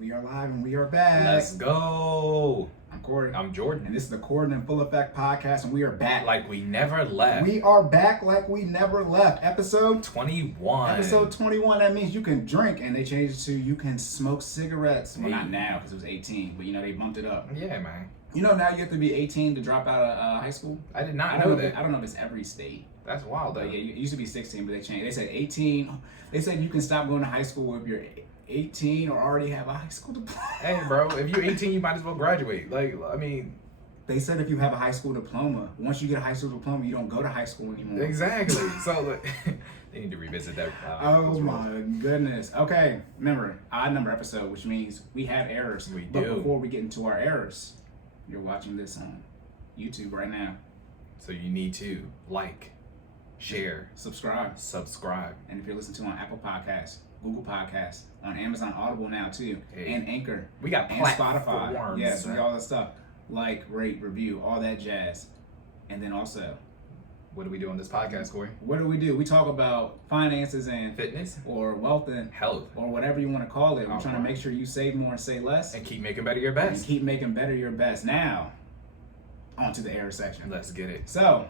We are live and we are back. Let's go. I'm Cory. I'm Jordan. And this is the Cordan in Full Effect podcast, and we are back. Like we never left. We are back like we never left. Episode 21. Episode 21. That means you can drink, and they changed it to you can smoke cigarettes. Well, not now because it was 18, but they bumped it up. Yeah, man. Now you have to be 18 to drop out of high school? I did not know that. I don't know if it's every state. That's wild, though. But yeah, it used to be 16, but they changed. They said 18. They said you can stop going to high school if you're 18 or already have a high school diploma. Hey, bro, if you're 18, you might as well graduate. They said if you have a high school diploma, once you get a high school diploma, you don't go to high school anymore. Exactly. So they need to revisit that. Oh my goodness. Okay, remember, odd number episode, which means we have errors. But before we get into our errors, you're watching this on YouTube right now. So you need to like, share, subscribe. And if you're listening to on Apple Podcasts, Google Podcasts, on Amazon Audible now too, and Anchor, we got and Spotify, yes, we got all that stuff. Like, rate, review, all that jazz. And then also, what do we do on this podcast, Cory? What do? We talk about finances and fitness, or wealth and health, or whatever you want to call it. We're trying to make sure you save more and say less, and keep making better your best. And keep making better your best. Now, on to the error section. Let's get it. So,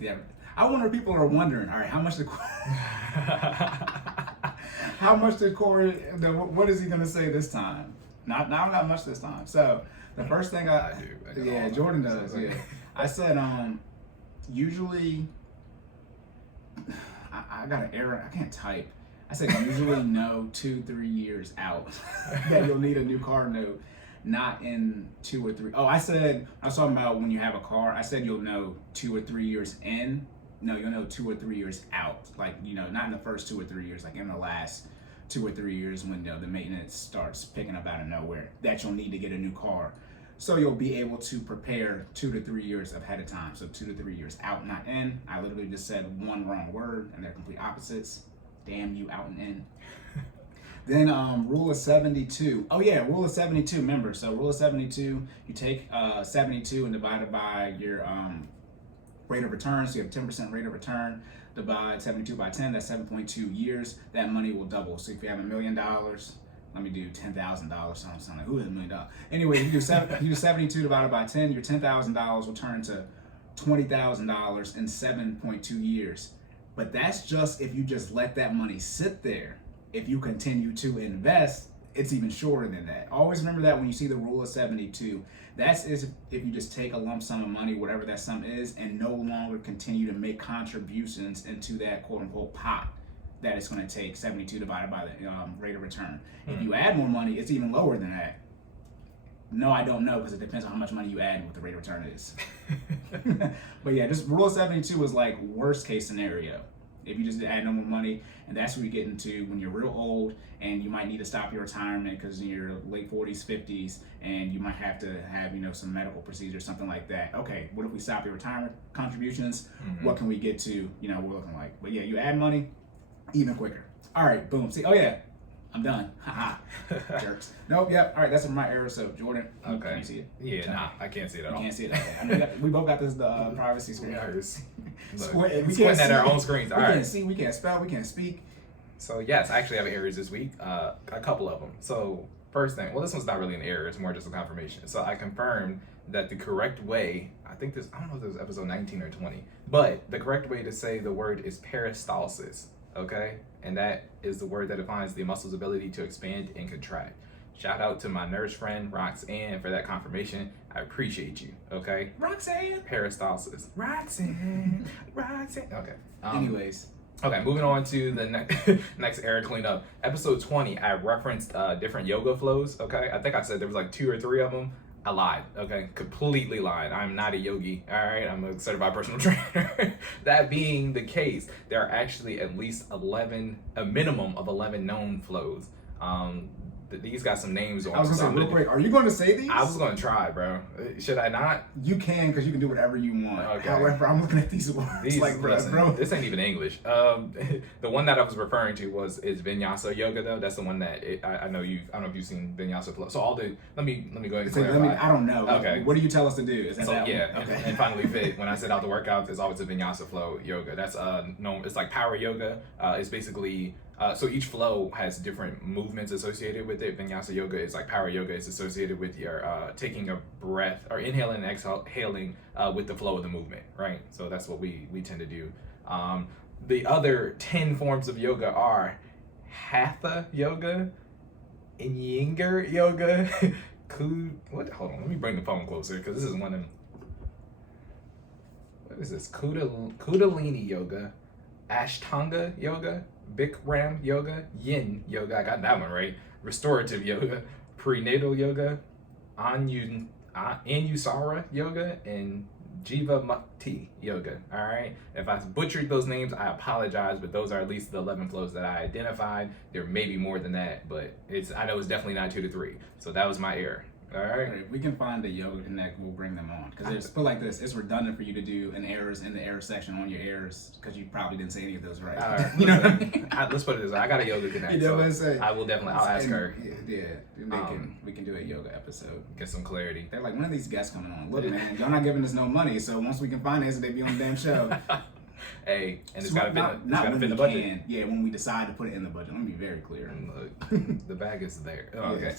yeah, I wonder if people are wondering, all right, how much did Cory, what is he going to say this time? Not much this time. So, the first thing I do yeah, Jordan does, yeah. I said, usually, I got an error, I can't type. I said usually know 2-3 years out that you'll need a new car note, not in 2 or 3. Oh, I was talking about when you have a car, I said you'll know 2 or 3 years in. No, you'll know 2 or 3 years out. Like, not in the first 2 or 3 years, like in the last 2 or 3 years when the maintenance starts picking up out of nowhere, that you'll need to get a new car. So you'll be able to prepare 2 to 3 years ahead of time. So 2 to 3 years out, not in. I literally just said one wrong word and they're complete opposites. Damn you, out and in. Then rule of 72. Oh yeah, rule of 72, remember. So rule of 72, you take 72 and divide it by your rate of return. So you have 10% rate of return. Divide 72 by 10, that's 7.2 years. That money will double. So if you have $1 million, let me do $10,000. So I'm like, who is $1 million? Anyway, you do 72 divided by 10, your $10,000 will turn to $20,000 in 7.2 years. But that's just if you just let that money sit there. If you continue to invest, it's even shorter than that. Always remember that when you see the rule of 72. That's if you just take a lump sum of money, whatever that sum is, and no longer continue to make contributions into that quote unquote pot that it's going to take 72 divided by the rate of return. If you add more money, it's even lower than that. No, I don't know because it depends on how much money you add and what the rate of return is. But yeah, just rule of 72 is like worst case scenario. If you just add no more money, and that's what you get into when you're real old and you might need to stop your retirement because in your late 40s, 50s, and you might have to have, some medical procedure, something like that. Okay, what if we stop your retirement contributions? What can we get to, we're looking like? But yeah, you add money even quicker. All right, boom. See, oh yeah, I'm done. Haha, jerks. Nope, yep. All right, that's my error. So Jordan, okay. Can you see it? Yeah, nah, I can't see it at all. You can't see it at all. I mean, we both got this privacy screen. We can't at our own screens. All right. We can't see, we can't spell, we can't speak. So yes, I actually have errors this week. A couple of them. So first thing, well, this one's not really an error. It's more just a confirmation. So I confirmed that the correct way, I don't know if it was episode 19 or 20, but the correct way to say the word is peristalsis. Okay, and that is the word that defines the muscle's ability to expand and contract. Shout out to my nurse friend Roxanne for that confirmation. I appreciate you. Okay, Roxanne. Peristalsis. Roxanne. Okay. Anyways. Okay, moving on to the next error cleanup. Episode 20, I referenced different yoga flows. Okay, I think I said there was like 2 or 3 of them. I lied, okay? Completely lied. I'm not a yogi, all right? I'm a certified personal trainer. That being the case, there are actually at least a minimum of 11 known flows. These got some names on them. I was going to say, real quick, are you going to say these? I was going to try, bro. Should I not? You can, because you can do whatever you want. Okay. However, I'm looking at these words. Bro, this ain't even English. The one that I was referring to is Vinyasa Yoga, though. That's the one that I know I don't know if you've seen Vinyasa Flow. So let me go ahead and clarify. I don't know. Okay. What do you tell us to do? Is that yeah. Okay. And FinallyFit, when I set out the workouts, it's always a Vinyasa Flow yoga. That's known. It's like power yoga. It's basically So each flow has different movements associated with it. Vinyasa Yoga is like power yoga is associated with your taking a breath or inhaling and exhaling with the flow of the movement, right? So that's what we tend to do. The other 10 forms of yoga are Hatha Yoga, Iyengar Yoga, hold on, let me bring the phone closer because this is one of them. What is this? Kundalini Yoga, Ashtanga Yoga, Bikram Yoga, Yin Yoga, I got that one right, Restorative Yoga, Prenatal Yoga, Anusara Yoga, and Jiva Mukti Yoga. All right. If I butchered those names, I apologize, but those are at least the 11 flows that I identified. There may be more than that, but I know it's definitely not 2 to 3. So that was my error. All right. If we can find the Yoga Connect, we'll bring them on. Because it's put like this: it's redundant for you to do an errors in the error section on your errors because you probably didn't say any of those right. All right. You know what I mean? Let's put it this way: I got a Yoga Connect. You know so what I'm saying? I will definitely. I'll ask her. We can do a yoga episode. Get some clarity. They're like, when are these guests coming on? Look, man, y'all not giving us no money, so once we can finance it, they be on the damn show. Hey, and it's gotta fit. Not gotta when fit we the budget. can. Yeah, when we decide to put it in the budget. Let me be very clear. And look, the bag is there. Oh, okay.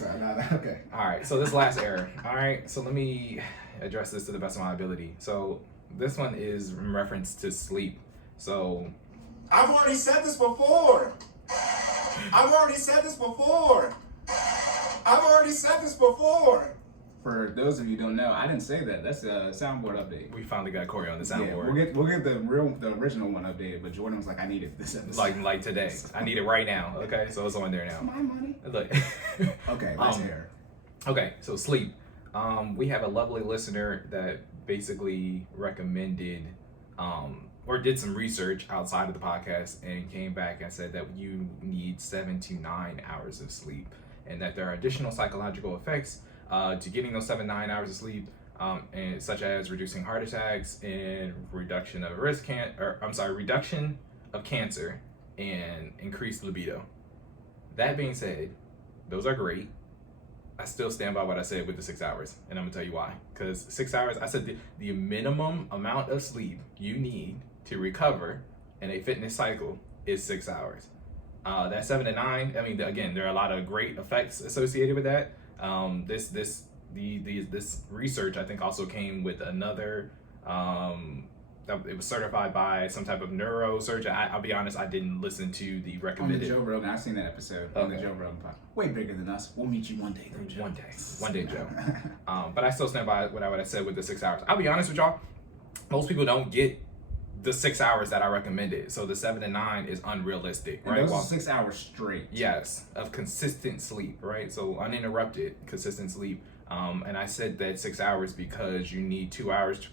Okay. All right. So this last error. All right. So let me address this to the best of my ability. So this one is in reference to sleep. So I've already said this before. I've already said this before. I've already said this before. For those of you who don't know, I didn't say that. That's a soundboard update. we finally got Cory on the Yeah, soundboard. we'll get the original one updated, but Jordan was like, I needed this episode. Like today. I need it right now. Okay. So it's on there It's now. my money. Look. Okay, let's hear. Okay, so sleep. We have a lovely listener that basically recommended or did some research outside of the podcast and came back and said that you need 7 to 9 hours of sleep and that there are additional psychological effects to getting those 7-9 hours of sleep, and such as reducing heart attacks and reduction of reduction of cancer and increased libido. That being said, those are great. I still stand by what I said with the 6 hours, and I'm gonna tell you why. Because 6 hours, I said the minimum amount of sleep you need to recover in a fitness cycle is 6 hours. That 7 to 9, I mean, again, there are a lot of great effects associated with that. This research, I think, also came with another. It was certified by some type of neurosurgeon. I'll be honest, I didn't listen to the recommended. On the Joe Rogan, I've seen that episode on the Joe Rogan podcast. Way bigger than us. We'll meet you one day, though, Joe. One day, Joe. But I still stand by what I said with the 6 hours. I'll be honest with y'all, most people don't get the 6 hours that I recommended. So the 7 to 9 is unrealistic, and right? those are 6 hours straight. Yes, of consistent sleep, right? So uninterrupted, consistent sleep. And I said that 6 hours because you need 2 hours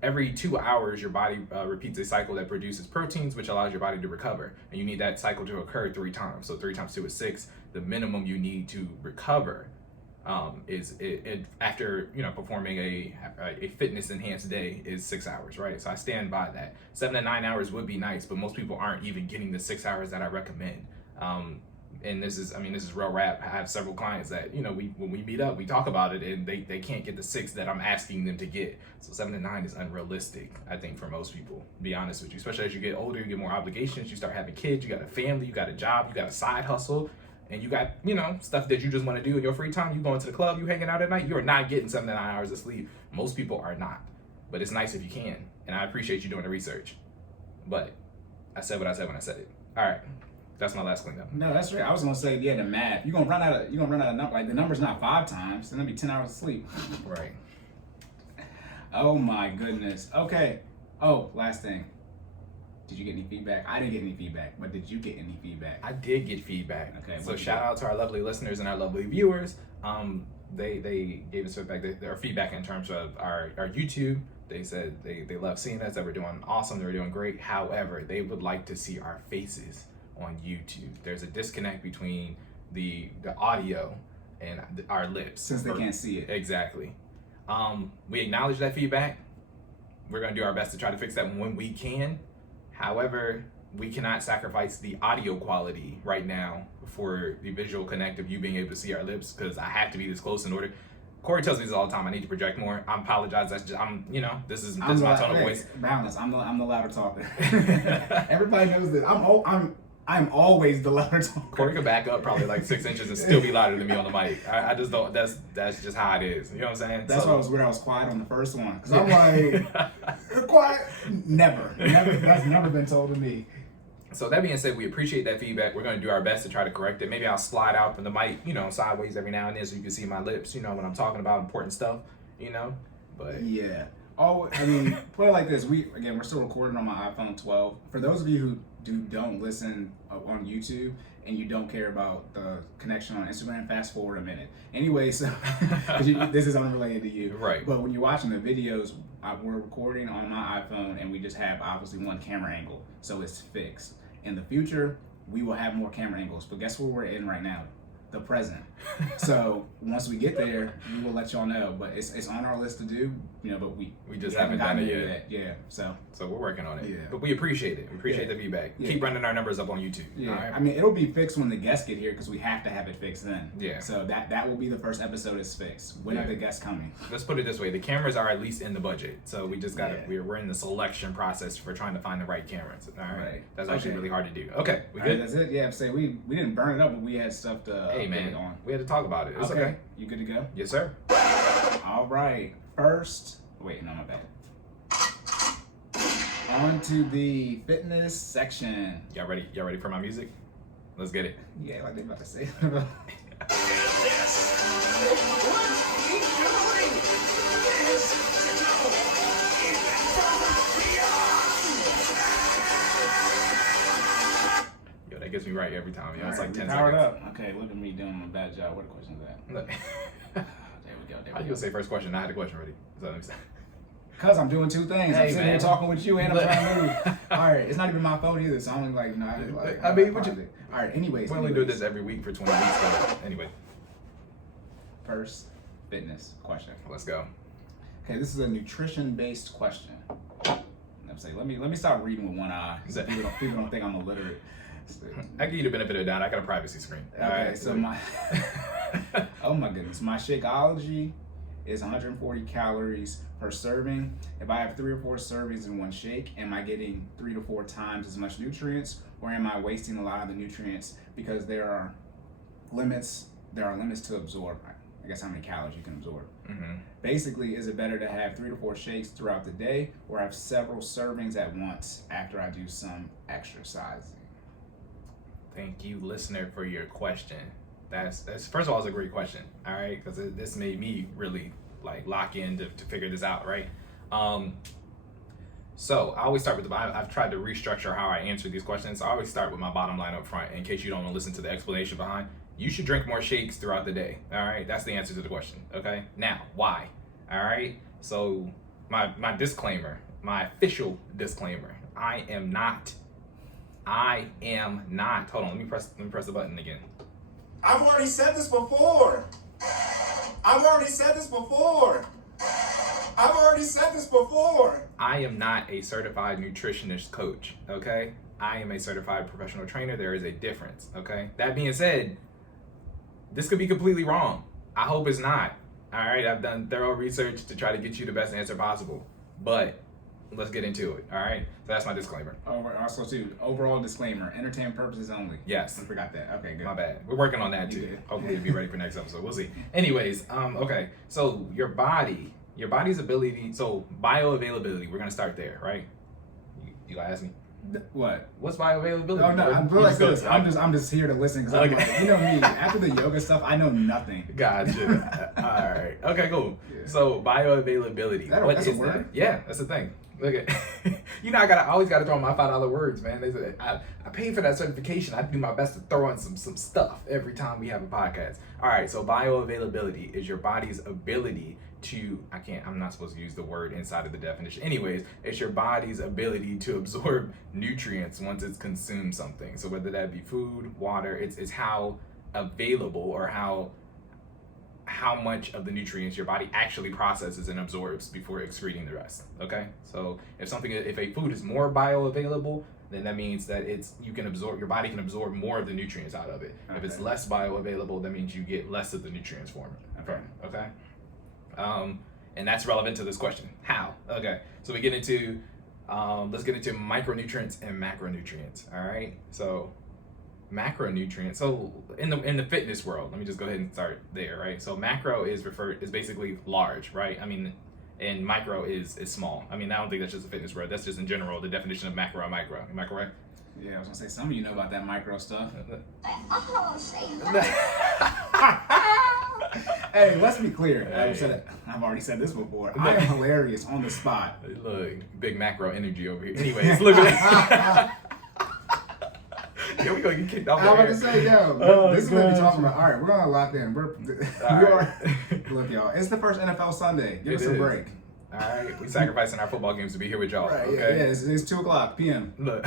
every 2 hours, your body repeats a cycle that produces proteins, which allows your body to recover. And you need that cycle to occur 3 times. So 3 times 2 is 6. The minimum you need to recover is after performing a fitness enhanced day is 6 hours, right? So I stand by that. 7 to 9 hours would be nice, but most people aren't even getting the 6 hours that I recommend. And this is real rap. I have several clients that, when we meet up, we talk about it and they can't get the 6 that I'm asking them to get. So 7 to 9 is unrealistic, I think, for most people, to be honest with you. Especially as you get older, you get more obligations, you start having kids, you got a family, you got a job, you got a side hustle, and you got, stuff that you just want to do in your free time. You going to the club, you hanging out at night, you're not getting 7 to 9 hours of sleep. Most people are not. But it's nice if you can. And I appreciate you doing the research. But I said what I said when I said it. All right. That's my last cleanup. No, that's right. I was gonna say, the math. You're gonna run out of number. Like the number's not 5 times. Then it'll be 10 hours of sleep. Right. Oh my goodness. Okay. Oh, last thing. Did you get any feedback? I didn't get any feedback, but did you get any feedback? I did get feedback. Okay. So shout out to our lovely listeners and our lovely viewers. They gave us feedback in terms of our YouTube. They said they love seeing us, that we're doing awesome, that we're doing great. However, they would like to see our faces on YouTube. There's a disconnect between the audio and our lips. Since they can't see it. Exactly. We acknowledge that feedback. We're going to do our best to try to fix that when we can. However, we cannot sacrifice the audio quality right now for the visual connect of you being able to see our lips, because I have to be this close in order. Cory tells me this all the time. I need to project more. I apologize. That's just this is my tone of voice. Balance. I'm the louder talker. Everybody knows that. I'm always the louder talker. Cory could back up probably like 6 inches and still be louder than me on the mic. I just don't. That's just how it is. You know what I'm saying? That's why I was weird. I was quiet on the first one because I'm like, quiet. Never. That's never been told to me. So that being said, we appreciate that feedback. We're going to do our best to try to correct it. Maybe I'll slide out from the mic, sideways every now and then so you can see my lips, when I'm talking about important stuff, But yeah. Oh, I mean, put it like this. We're still recording on my iPhone 12. For those of you who don't listen on YouTube and you don't care about the connection on Instagram, fast forward a minute. Anyway, so this is unrelated to you. Right. But when you're watching the videos, we're recording on my iPhone and we just have obviously one camera angle. So it's fixed. In the future, we will have more camera angles. But guess where we're in right now? The present. So once we get there, we will let y'all know. But it's on our list to do, but we just haven't done it yet. Yeah. So we're working on it. Yeah. But we appreciate it. We appreciate the feedback. Yeah. Keep running our numbers up on YouTube. Yeah. All right? I mean, it'll be fixed when the guests get here because we have to have it fixed then. Yeah. So that will be the first episode is fixed. When are the guests coming? Let's put it this way: the cameras are at least in the budget. So we just got to. We're in the selection process for trying to find the right cameras. All right. That's actually really hard to do. Okay. We good? Right, that's it. Yeah. Say we didn't burn it up, but we had stuff to. Hey man, on. we had to talk about it. It's okay. You good to go? Yes, sir. All right. First, wait, no, my bad. On to the fitness section. Y'all ready? Y'all ready for my music? Let's get it. Yeah, like they about to say. Yo, that gets me right every time. It's like 10 powered seconds. up. Okay, look at me doing a bad job. What question is that? Look. There we go. How you gonna say first question? I had a question ready. Is that what I'm saying? Because I'm doing two things. Hey, I'm sitting here talking with you and I'm trying to move. All right, it's not even my phone either, so I'm only like, all right, anyways. We only do this every week for 20 weeks, so anyway. First, fitness question. Let's go. Okay, this is a nutrition-based question. Let me stop reading with one eye. So people don't think I'm illiterate. I give you the benefit of the doubt. I got a privacy screen. Okay, so oh my goodness, my Shakeology is 140 calories per serving. If I have 3 or 4 servings in one shake, am I getting 3 to 4 times as much nutrients, or am I wasting a lot of the nutrients because there are limits to absorb? I guess how many calories you can absorb. Mm-hmm. Basically, is it better to have 3 to 4 shakes throughout the day, or have several servings at once after I do some exercising? Thank you, listener, for your question. That's first of all, it's a great question. All right, because this made me really lock in to figure this out, right? So I always start with I've tried to restructure how I answer these questions. So I always start with my bottom line up front in case you don't want to listen to the explanation behind. You should drink more shakes throughout the day. All right, that's the answer to the question. Okay, now why? All right, so my disclaimer, my official disclaimer: I am not. Hold on, let me press the button again. I've already said this before. I've already said this before. I am not a certified nutritionist coach, okay? I am a certified professional trainer. There is a difference, okay? That being said, this could be completely wrong. I hope it's not. All right, I've done thorough research to try to get you the best answer possible, but let's get into it, all right? So that's my disclaimer. Also, too, overall disclaimer, entertainment purposes only. Yes. I forgot that. Okay, good. My bad. We're working on that, too. Hopefully you'll be ready for next episode. We'll see. Anyways, okay. So your body's ability, so bioavailability, we're going to start there, right? You going to ask me? What? What's bioavailability? Oh, no, I'm like this. I'm just here to listen because I'm like, you know me, after the yoga stuff, I know nothing. Gotcha. All right. Okay, cool. Yeah. So bioavailability. What is that? Yeah, that's the thing. Look at, I always gotta throw in my $5 words, man. They said I paid for that certification. I do my best to throw in some stuff every time we have a podcast. All right, so bioavailability is your body's ability to, I'm not supposed to use the word inside of the definition. Anyways, it's your body's ability to absorb nutrients once it's consumed something. So whether that be food, water, it's how available or how much of the nutrients your body actually processes and absorbs before excreting the rest. Okay, so if a food is more bioavailable, then that means that your body can absorb more of the nutrients out of it. Okay. If it's less bioavailable, that means you get less of the nutrients from it. Okay. And that's relevant to this question. How? Okay, so let's get into micronutrients and macronutrients. All right, so macronutrients. So in the fitness world, let me just go ahead and start there, right? So macro is basically large, right? I mean, and micro is small. I mean, I don't think that's just a fitness word. That's just in general the definition of macro and micro. Am I correct? Yeah, I was gonna say some of you know about that micro stuff. Hey, let's be clear. Hey. I've already said this before. I am hilarious on the spot. Look, big macro energy over here. Anyways, look at Here we go, you kicked off. I was about to say, yo, this is what we're talking about. All right, we're gonna lock in. Look, y'all, it's the first NFL Sunday. Give us a break. All right, we sacrificing our football games to be here with y'all. Right, okay? Yeah, it's 2:00 p.m. Look,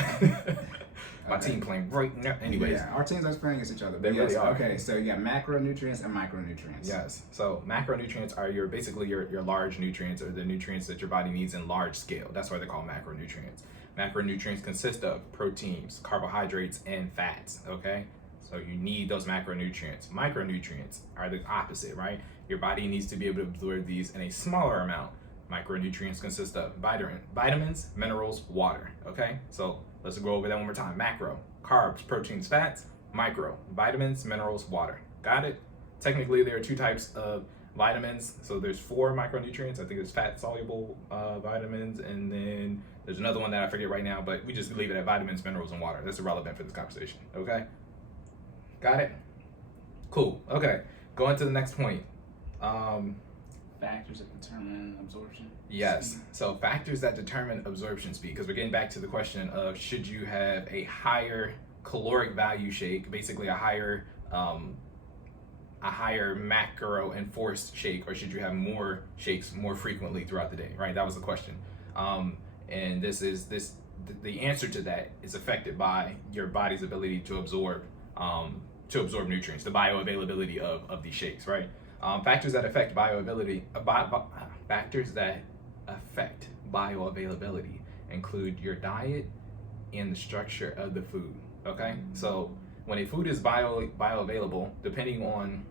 my team playing right now. Anyways, yeah, our teams are playing against each other. They really are. Okay, so you got macronutrients and micronutrients. Yes. So macronutrients are basically your large nutrients, or the nutrients that your body needs in large scale. That's why they're called macronutrients. Macronutrients consist of proteins, carbohydrates, and fats. Okay. So you need those macronutrients. Micronutrients are the opposite, right? Your body needs to be able to absorb these in a smaller amount. Micronutrients consist of vitamins, minerals, water. Okay. So let's go over that one more time. Macro, carbs, proteins, fats. Micro, vitamins, minerals, water. Got it? Technically, there are two types of vitamins. So there's 4 micronutrients. I think there's fat-soluble vitamins, and then there's another one that I forget right now, but we just leave it at vitamins, minerals, and water. That's irrelevant for this conversation. Okay? Got it? Cool. Okay. Going to the next point. Factors that determine absorption. Yes. So factors that determine absorption speed, because we're getting back to the question of should you have a higher caloric value shake, basically a higher macro enforced shake, or should you have more shakes more frequently throughout the day, right? That was the question. And the answer to that is affected by your body's ability to absorb nutrients, the bioavailability of these shakes, right? Factors that affect bioavailability include your diet and the structure of the food. Okay, so when a food is bioavailable, depending on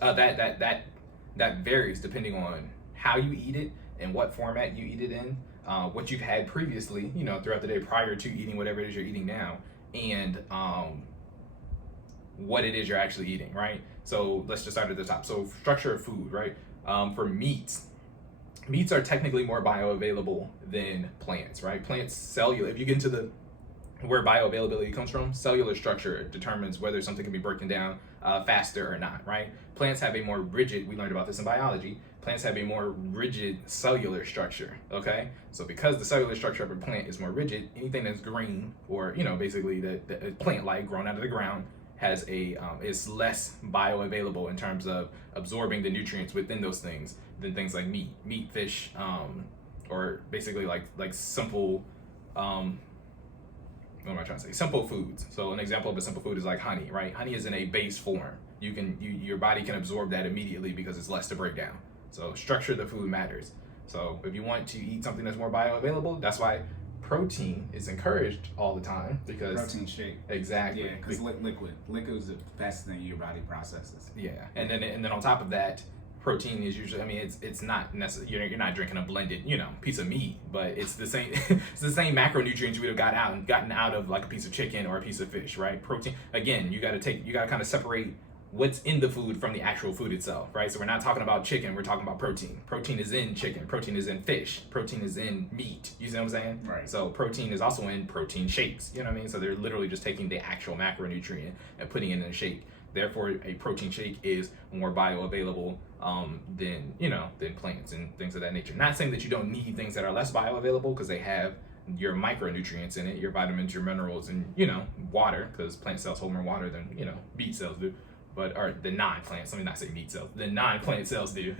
that varies depending on how you eat it and what format you eat it in, what you've had previously, throughout the day prior to eating whatever it is you're eating now, and what it is you're actually eating, right? So let's just start at the top. So structure of food, right? For meats are technically more bioavailable than plants, right? Plants, cellular, if you get into where bioavailability comes from, cellular structure determines whether something can be broken down faster or not, right? Plants have a more rigid, we learned about this in biology, plants have a more rigid cellular structure, okay? So because the cellular structure of a plant is more rigid, anything that's green, or, basically the plant-like grown out of the ground, has is less bioavailable in terms of absorbing the nutrients within those things than things like meat, fish, or basically like simple, what am I trying to say? Simple foods. So an example of a simple food is like honey, right? Honey is in a base form. Your body can absorb that immediately because it's less to break down. So structure of the food matters. So if you want to eat something that's more bioavailable, that's why protein is encouraged all the time, because Protein shake. Exactly. Yeah, because liquid is the fastest thing your body processes. Yeah, and then on top of that, protein is usually, it's not necessarily, you're not drinking a blended, piece of meat, but it's the same it's the same macronutrients you would have gotten out of like a piece of chicken or a piece of fish, right? Protein, again, you got to kind of separate what's in the food from the actual food itself, right? So we're not talking about chicken, we're talking about protein. Protein is in chicken, protein is in fish, protein is in meat. You see what I'm saying? Right. So protein is also in protein shakes, you know what I mean? So they're literally just taking the actual macronutrient and putting it in a shake. Therefore, a protein shake is more bioavailable than plants and things of that nature. Not saying that you don't need things that are less bioavailable, because they have your micronutrients in it, your vitamins, your minerals, and water, because plant cells hold more water than beet cells do. Or the non-plant, let me not say meat cells, the non-plant cells do.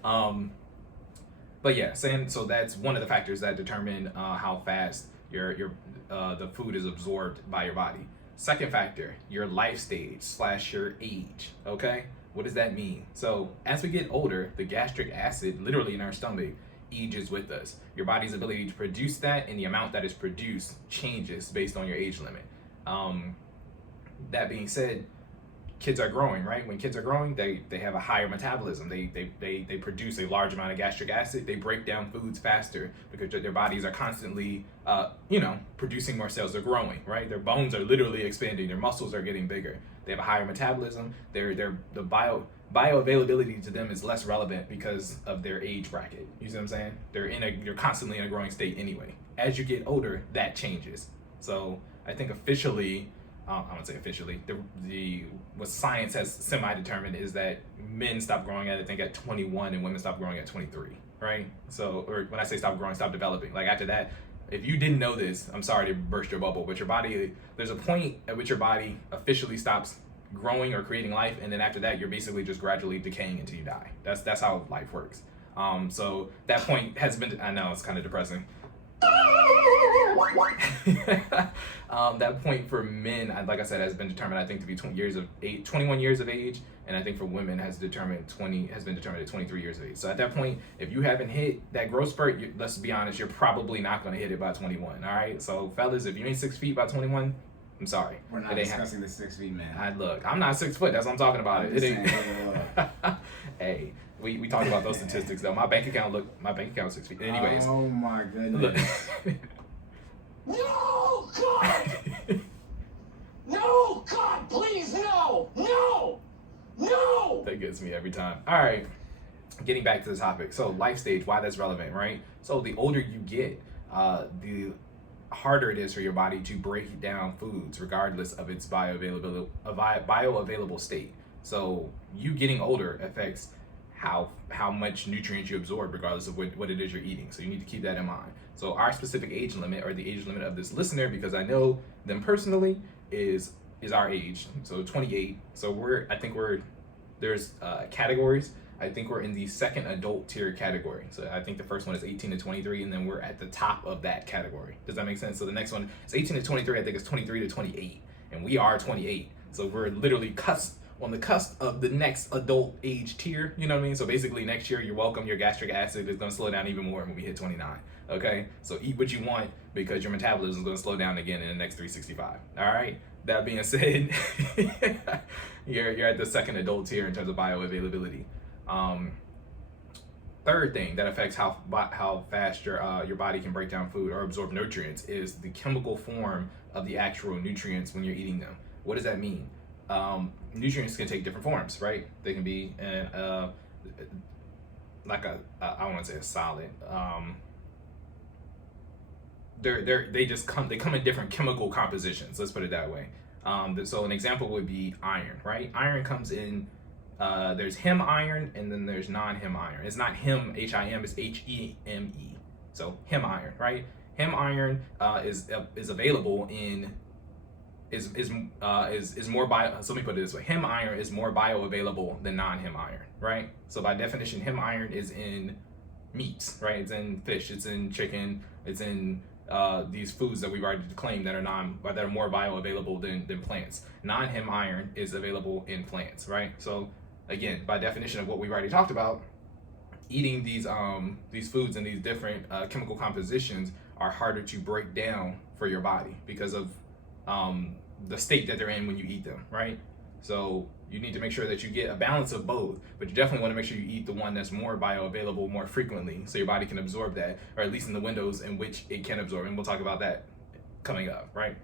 But yeah, so that's one of the factors that determine how fast the food is absorbed by your body. Second factor, your life stage / your age, okay? What does that mean? So as we get older, the gastric acid literally in our stomach ages with us. Your body's ability to produce that and the amount that is produced changes based on your age limit. That being said, kids are growing, right? When kids are growing, they have a higher metabolism. They produce a large amount of gastric acid. They break down foods faster because their bodies are constantly, producing more cells. They're growing, right? Their bones are literally expanding. Their muscles are getting bigger. They have a higher metabolism. The bioavailability to them is less relevant because of their age bracket. You see what I'm saying? You're constantly in a growing state anyway. As you get older, that changes. So I think officially, I won't say officially, what science has semi-determined is that men stop growing at 21 and women stop growing at 23, right? So, or when I say stop growing, stop developing. Like after that, if you didn't know this, I'm sorry to burst your bubble, but your body, there's a point at which your body officially stops growing or creating life, and then after that, you're basically just gradually decaying until you die. That's how life works. So that point has been, I know it's kind of depressing. That point for men, like I said, has been determined, I think, to be 21 years of age, and I think for women has been determined at 23 years of age. So at that point, if you haven't hit that growth spurt, let's be honest, you're probably not going to hit it by 21. All right. So fellas, if you ain't 6 feet by 21, I'm sorry. We're not discussing the 6 feet man. Look, I'm not 6 foot. That's what I'm talking about. It ain't. Hey. We talked about those statistics though. My bank account is 6 feet. Anyways. Oh my goodness. No, God! No, God, please, no! No! No! That gets me every time. All right, getting back to the topic. So life stage, why that's relevant, right? So the older you get, the harder it is for your body to break down foods regardless of its bioavailable state. So you getting older affects how much nutrients you absorb regardless of what it is you're eating. So you need to keep that in mind. So our specific age limit, or the age limit of this listener, because I know them personally, is our age. So 28. So there's categories. I think we're in the second adult tier category. So I think the first one is 18 to 23, and then we're at the top of that category. Does that make sense? So the next one is 18 to 23. I think it's 23 to 28, and we are 28. So we're literally on the cusp of the next adult age tier, you know what I mean? So basically next year, you're welcome, your gastric acid is gonna slow down even more when we hit 29, okay? So eat what you want because your metabolism is gonna slow down again in the next 365, all right? That being said, you're at the second adult tier in terms of bioavailability. Third thing that affects how fast your body can break down food or absorb nutrients is the chemical form of the actual nutrients when you're eating them. What does that mean? Nutrients can take different forms, right? They can be I don't want to say a solid. They come in different chemical compositions. Let's put it that way. So an example would be iron, right? Iron comes in. There's Hem iron and then there's non-Hem iron. It's not Hem, H-I-M, it's H-E-M-E. So Hem iron, right? Hem iron is available in is more bio. So let me put it this way: Hem iron is more bioavailable than non-Hem iron, right? So by definition, Hem iron is in meats, right? It's in fish, it's in chicken, it's in these foods that we've already claimed that are more bioavailable than plants. Non-Hem iron is available in plants, right? So again, by definition of what we've already talked about, eating these foods and these different chemical compositions are harder to break down for your body because of the state that they're in when you eat them, right? So you need to make sure that you get a balance of both, but you definitely want to make sure you eat the one that's more bioavailable more frequently so your body can absorb that, or at least in the windows in which it can absorb, and we'll talk about that coming up, right?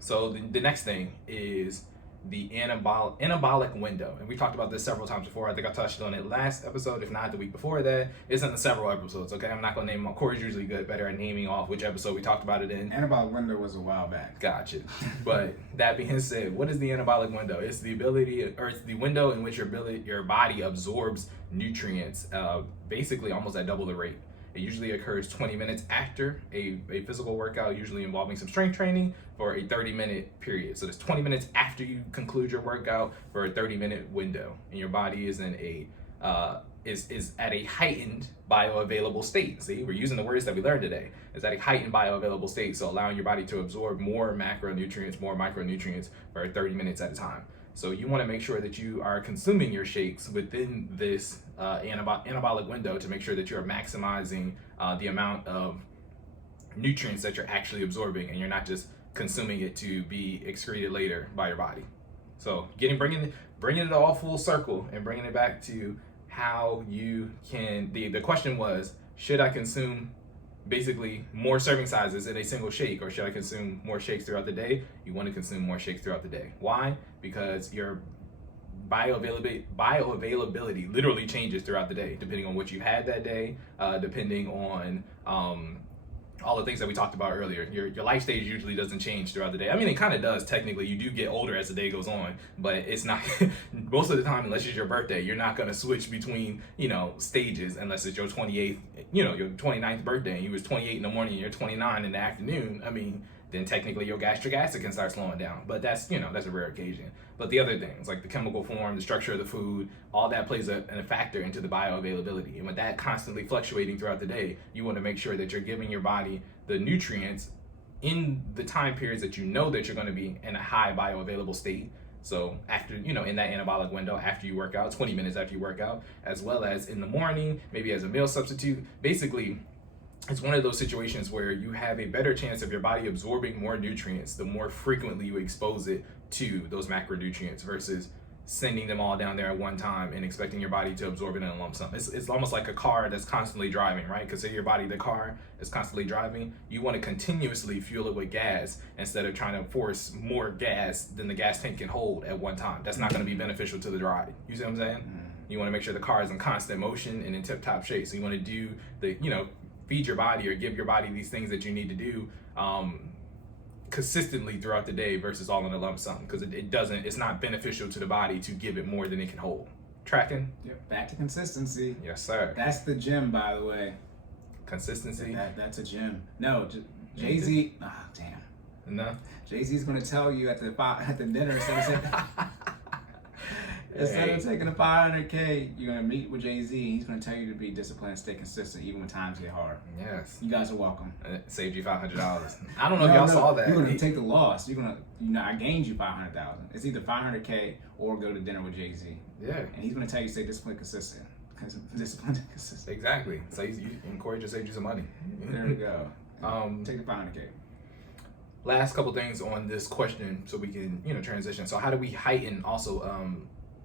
So the next thing is the anabolic window, and we talked about this several times before. I think I touched on it last episode, if not the week before that. It's in the several episodes, okay? I'm not gonna name them all. Corey's usually better at naming off which episode we talked about it in. Anabolic window was a while back. Gotcha. But that being said, what is the anabolic window? It's the window in which your body absorbs nutrients, basically almost at double the rate. It usually occurs 20 minutes after a physical workout, usually involving some strength training, for a 30-minute period. So there's 20 minutes after you conclude your workout for a 30-minute window, and your body is in is at a heightened bioavailable state. See, we're using the words that we learned today. It's at a heightened bioavailable state, so allowing your body to absorb more macronutrients, more micronutrients for 30 minutes at a time. So you want to make sure that you are consuming your shakes within this anabolic window to make sure that you're maximizing the amount of nutrients that you're actually absorbing, and you're not just consuming it to be excreted later by your body. So bringing it all full circle and bringing it back to how you can. The question was, should I consume basically more serving sizes in a single shake, or should I consume more shakes throughout the day? You want to consume more shakes throughout the day. Why? Because your bioavailability literally changes throughout the day, depending on what you had that day, depending on all the things that we talked about earlier. Your life stage usually doesn't change throughout the day. I mean, it kind of does technically. You do get older as the day goes on, but it's not most of the time, unless it's your birthday, you're not going to switch between, stages unless it's your 28th, your 29th birthday and you was 28 in the morning and you're 29 in the afternoon. I mean, then technically your gastric acid can start slowing down, but that's a rare occasion. But the other things, like the chemical form, the structure of the food, all that plays a factor into the bioavailability. And with that constantly fluctuating throughout the day, you want to make sure that you're giving your body the nutrients in the time periods that you know that you're going to be in a high bioavailable state. So after, in that anabolic window, after you work out, 20 minutes after you work out, as well as in the morning, maybe as a meal substitute. Basically, it's one of those situations where you have a better chance of your body absorbing more nutrients the more frequently you expose it to those macronutrients versus sending them all down there at one time and expecting your body to absorb it in a lump sum. It's almost like a car that's constantly driving, right? Because say your body, the car, is constantly driving, you want to continuously fuel it with gas instead of trying to force more gas than the gas tank can hold at one time. That's not going to be beneficial to the drive. You see what I'm saying? Mm-hmm. You want to make sure the car is in constant motion and in tip-top shape. So you want to do the, feed your body or give your body these things that you need to do consistently throughout the day versus all in a lump sum, because it's not beneficial to the body to give it more than it can hold. Tracking? Yep. Back to consistency. Yes, sir. That's the gym, by the way. Consistency? That's a gym. No, Jay-Z. Damn. No. Jay-Z's going to tell you at the dinner, instead of taking a 500K, you're going to meet with Jay-Z and he's going to tell you to be disciplined and stay consistent even when times get hard. Yes. You guys are welcome. It saved you $500. I don't know if y'all saw that. You're going to take the loss. You're going to, I gained you $500,000. It's either 500K or go to dinner with Jay-Z. Yeah. And he's going to tell you to stay disciplined, consistent. Disciplined and consistent. Exactly. So and Cory just saved you some money. There we go. Take the 500K. Last couple things on this question so we can, transition. So how do we heighten also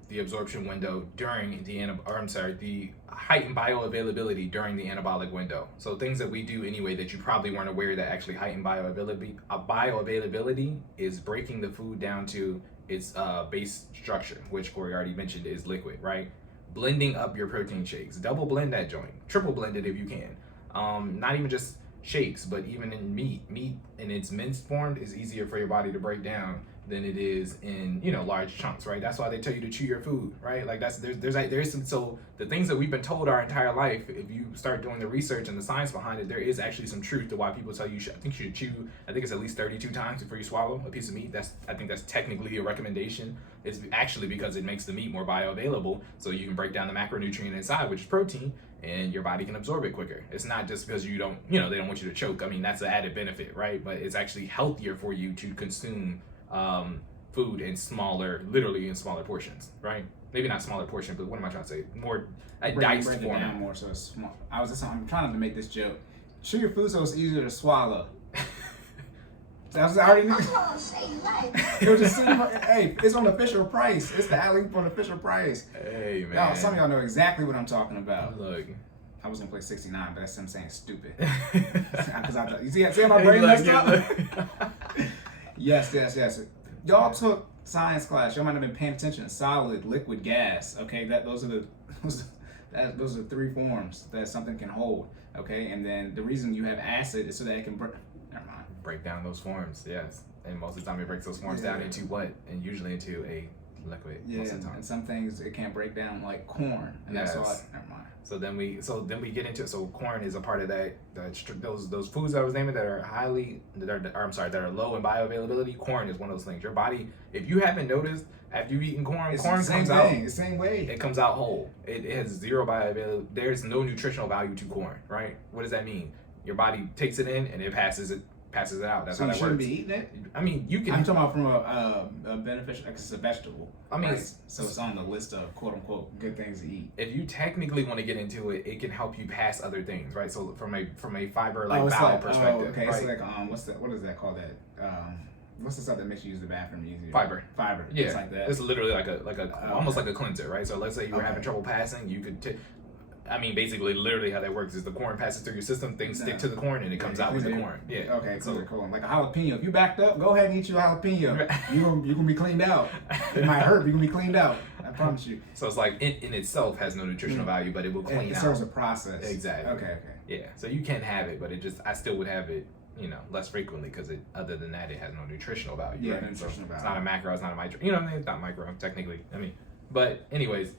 the absorption window during the heightened bioavailability during the anabolic window? So things that we do anyway that you probably weren't aware that actually heighten bioavailability is breaking the food down to its base structure, which Cory already mentioned is liquid, right? Blending up your protein shakes, double blend that joint, triple blend it if you can. Not even just shakes, but even in meat in its minced form is easier for your body to break down than it is in large chunks, right? That's why they tell you to chew your food, right? Like there's some, so the things that we've been told our entire life, if you start doing the research and the science behind it, there is actually some truth to why people tell you you should chew. I think it's at least 32 times before you swallow a piece of meat. I think that's technically a recommendation. It's actually because it makes the meat more bioavailable, so you can break down the macronutrient inside, which is protein, and your body can absorb it quicker. It's not just because they don't want you to choke. I mean, that's an added benefit, right? But it's actually healthier for you to consume food in literally in smaller portions, right? Maybe not smaller portion, but what am I trying to say? More diced form. Break it down more so it's small. I'm trying to make this joke. Chew your food so it's easier to swallow. I already knew. You're just sitting. Hey, it's on the Fisher Price. It's the alley on the Fisher Price. Hey man. Now, some of y'all know exactly what I'm talking about. Look. I was gonna play 69, but that's him saying stupid. Because you see how my brain messed up. Yes. Y'all took science class. Y'all might have been paying attention to solid, liquid, gas. Okay, those are the three forms that something can hold. Okay, and then the reason you have acid is so that it can break down those forms. Yes, and most of the time it breaks those forms down into what, and usually into a liquid. Yeah, most of the time. And some things it can't break down, like corn, and that's all. Never mind. So then we get into corn is a part of that. Those foods I was naming that are low in bioavailability. Corn is one of those things. Your body, if you haven't noticed, after you've eaten corn comes out the same way. It comes out whole. It has zero bioavailability. There's no nutritional value to corn, right? What does that mean? Your body takes it in and it passes it out. That's so how that works. You shouldn't be eating it? I mean, you can. I'm talking about from a beneficial, like it's a vegetable. I mean, right? So it's on the list of quote unquote good things to eat. If you technically want to get into it, it can help you pass other things, right? So from a fiber bowel perspective. Okay, right? it's like what is that called? That What's the stuff that makes you use the bathroom easier? Fiber. Fiber. Yeah, It's like that. It's literally like a almost okay. like a cleanser, right? So let's say you were having trouble passing, you could. Basically, literally how that works is the corn passes through your system, things stick to the corn, and it comes out with the corn. Yeah. Okay, So cool. Like a jalapeno. If you backed up, go ahead and eat your jalapeno. You're gonna be cleaned out. It might hurt, but you're gonna be cleaned out. I promise you. So it's like in itself has no nutritional value, but it will clean It out. serves a process. Exactly. Okay. Yeah. So you can have it, but I still would have it, less frequently because other than that, it has no nutritional value. Yeah, right? no nutritional value. It's not a macro. It's not a micro. It's not micro technically. But anyways,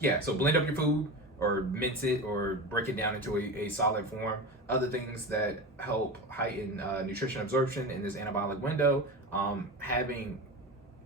yeah. So blend up your food or mince it or break it down into a solid form. Other things that help heighten nutrition absorption in this anabolic window, having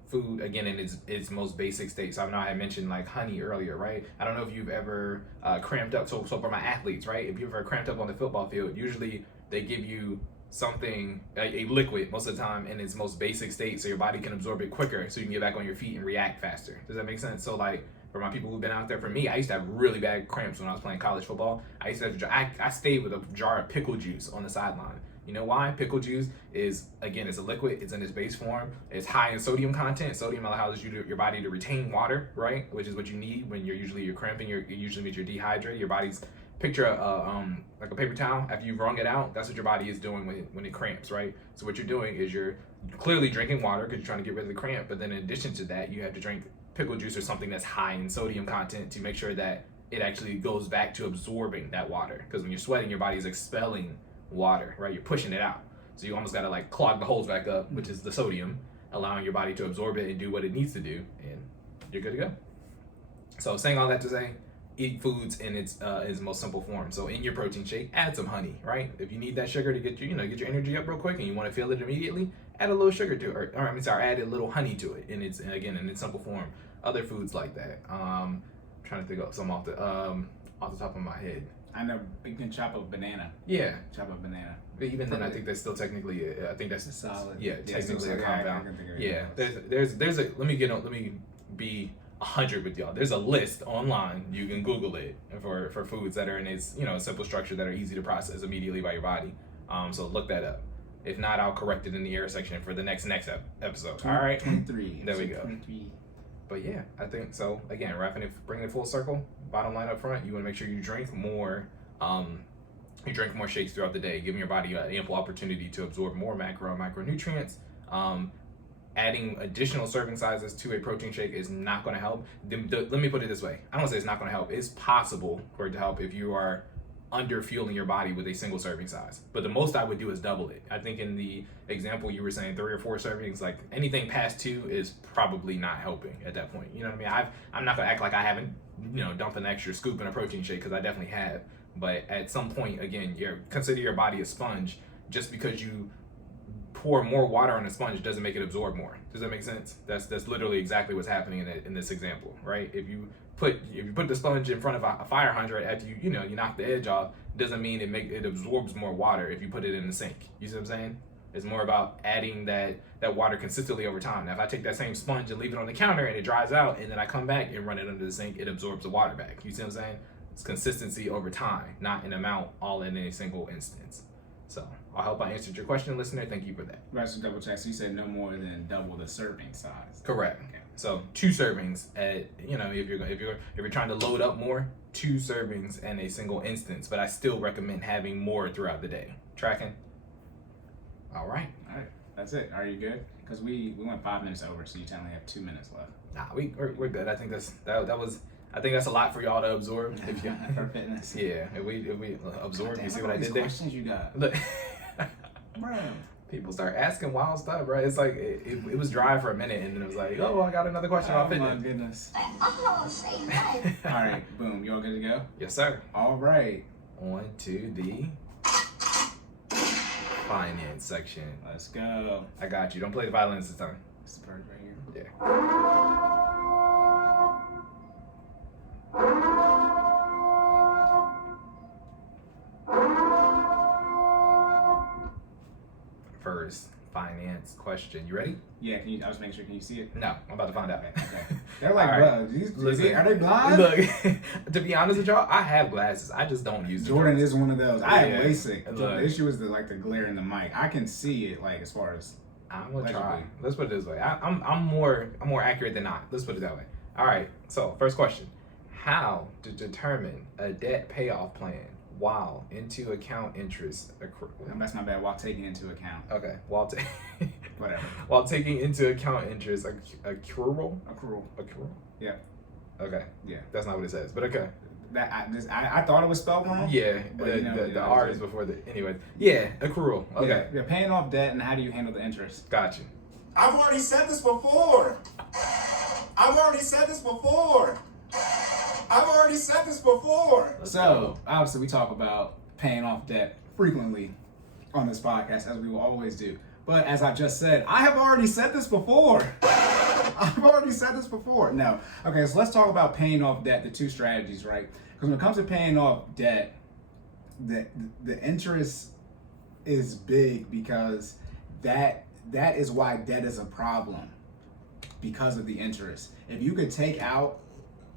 food again in its most basic state. So I know I had mentioned like honey earlier, right? I don't know if you've ever cramped up. So for my athletes, right? If you've ever cramped up on the football field, usually they give you something, a liquid most of the time in its most basic state so your body can absorb it quicker so you can get back on your feet and react faster. Does that make sense? So like for my people who've been out there, for me, I used to have really bad cramps when I was playing college football. I stayed with a jar of pickle juice on the sideline. You know why? Pickle juice is, again, it's a liquid. It's in its base form. It's high in sodium content. Sodium allows your body to retain water, right? Which is what you need when you're cramping. It usually means you're dehydrated. Your body's, picture like a paper towel. After you've wrung it out, that's what your body is doing when it cramps, right? So what you're doing is you're clearly drinking water because you're trying to get rid of the cramp. But then in addition to that, you have to drink pickle juice or something that's high in sodium content to make sure that it actually goes back to absorbing that water. Because when you're sweating, your body is expelling water, right? You're pushing it out. So you almost got to like clog the holes back up, which is the sodium, allowing your body to absorb it and do what it needs to do, and you're good to go. So saying all that to say, eat foods in its most simple form. So in your protein shake, add some honey, right? If you need that sugar to get your energy up real quick and you want to feel it immediately, add a little sugar to it, add a little honey to it in its simple form. Other foods like that. Trying to think of some off the top of my head. I know you can chop a banana. Yeah. Chop a banana. But even then, I think that's still technically, I think that's solid. Yeah, technically a compound. Yeah. There's a, let me be 100 with y'all. There's a list online. You can Google it for foods that are in its, simple structure that are easy to process immediately by your body. So look that up. If not, I'll correct it in the error section for the next episode. All right. 23. There we go. 23. But yeah, I think so. Again, bringing it full circle. Bottom line up front, you want to make sure you drink more. You drink more shakes throughout the day, giving your body an ample opportunity to absorb more macro and micronutrients. Adding additional serving sizes to a protein shake is not going to help. Let me put it this way: I don't say it's not going to help. It's possible for it to help if you are under fueling your body with a single serving size. But the most I would do is double it. I think in the example you were saying 3 or 4 servings, like anything past 2 is probably not helping at that point. You know what I mean? I'm not gonna act like I haven't, dumped an extra scoop in a protein shake, because I definitely have. But at some point, again, consider your body a sponge. Just because you pour more water on a sponge doesn't make it absorb more. Does that make sense? That's literally exactly what's happening in this example, right? If you put the sponge in front of a fire hydrant after you knock the edge off, doesn't mean it absorbs more water if you put it in the sink. You see what I'm saying? It's more about adding that water consistently over time. Now, if I take that same sponge and leave it on the counter and it dries out, and then I come back and run it under the sink, it absorbs the water back. You see what I'm saying? It's consistency over time, not an amount all in a single instance. So I hope I answered your question, listener. Thank you for that. Right, so double check. So you said no more than double the serving size. Correct. Okay. So 2 servings at, if you're trying to load up more, 2 servings in a single instance. But I still recommend having more throughout the day. Tracking? All right. That's it. Are you good? Because we went 5 minutes over, so you only have 2 minutes left. Nah, we're good. I think I think that's a lot for y'all to absorb. If you for fitness. Yeah. If we absorb, you see what I did there? there? Questions you got, Look. bro. People start asking wild stuff, right? It's like it was dry for a minute, and then it was like, oh, I got another question about fitness. Oh my goodness. Oh, say that. All right, boom. You all good to go? Yes, sir. All right. On to the finance section. Let's go. I got you. Don't play the violins this time. It's the bird right here. Yeah. First finance question. You ready? Yeah, I was making sure, can you see it? No, I'm about to find out. Okay. They're like, All right. bro, Listen, are they blind? Look, to be honest with y'all, I have glasses. I just don't use them. Jordan is one of those. I have Yeah. LASIK. Look. The issue is the glare in the mic. I can see it as far as I'm gonna try. Allegedly. Let's put it this way. I'm more accurate than not. Let's put it that way. All right. So first question: how to determine a debt payoff plan while into account interest accrual? that's not bad. While taking into account Okay. whatever While taking into account interest accrual. accrual. Yeah. Okay. Yeah. That's not what it says, but okay. That I thought it was spelled wrong. Yeah. But The R is before the. Anyway. Yeah. Accrual. Okay. Yeah. Paying off debt, and how do you handle the interest? Got you. I've already said this before. I've already said this before. I've already said this before. Let's So go. obviously we talk about paying off debt frequently on this podcast, as we will always do. But as I just said, I have already said this before. I've already said this before. No. Okay, so let's talk about paying off debt, the two strategies, right? Because when it comes to paying off debt, the interest is big, because that is why debt is a problem, because of the interest. If you could take out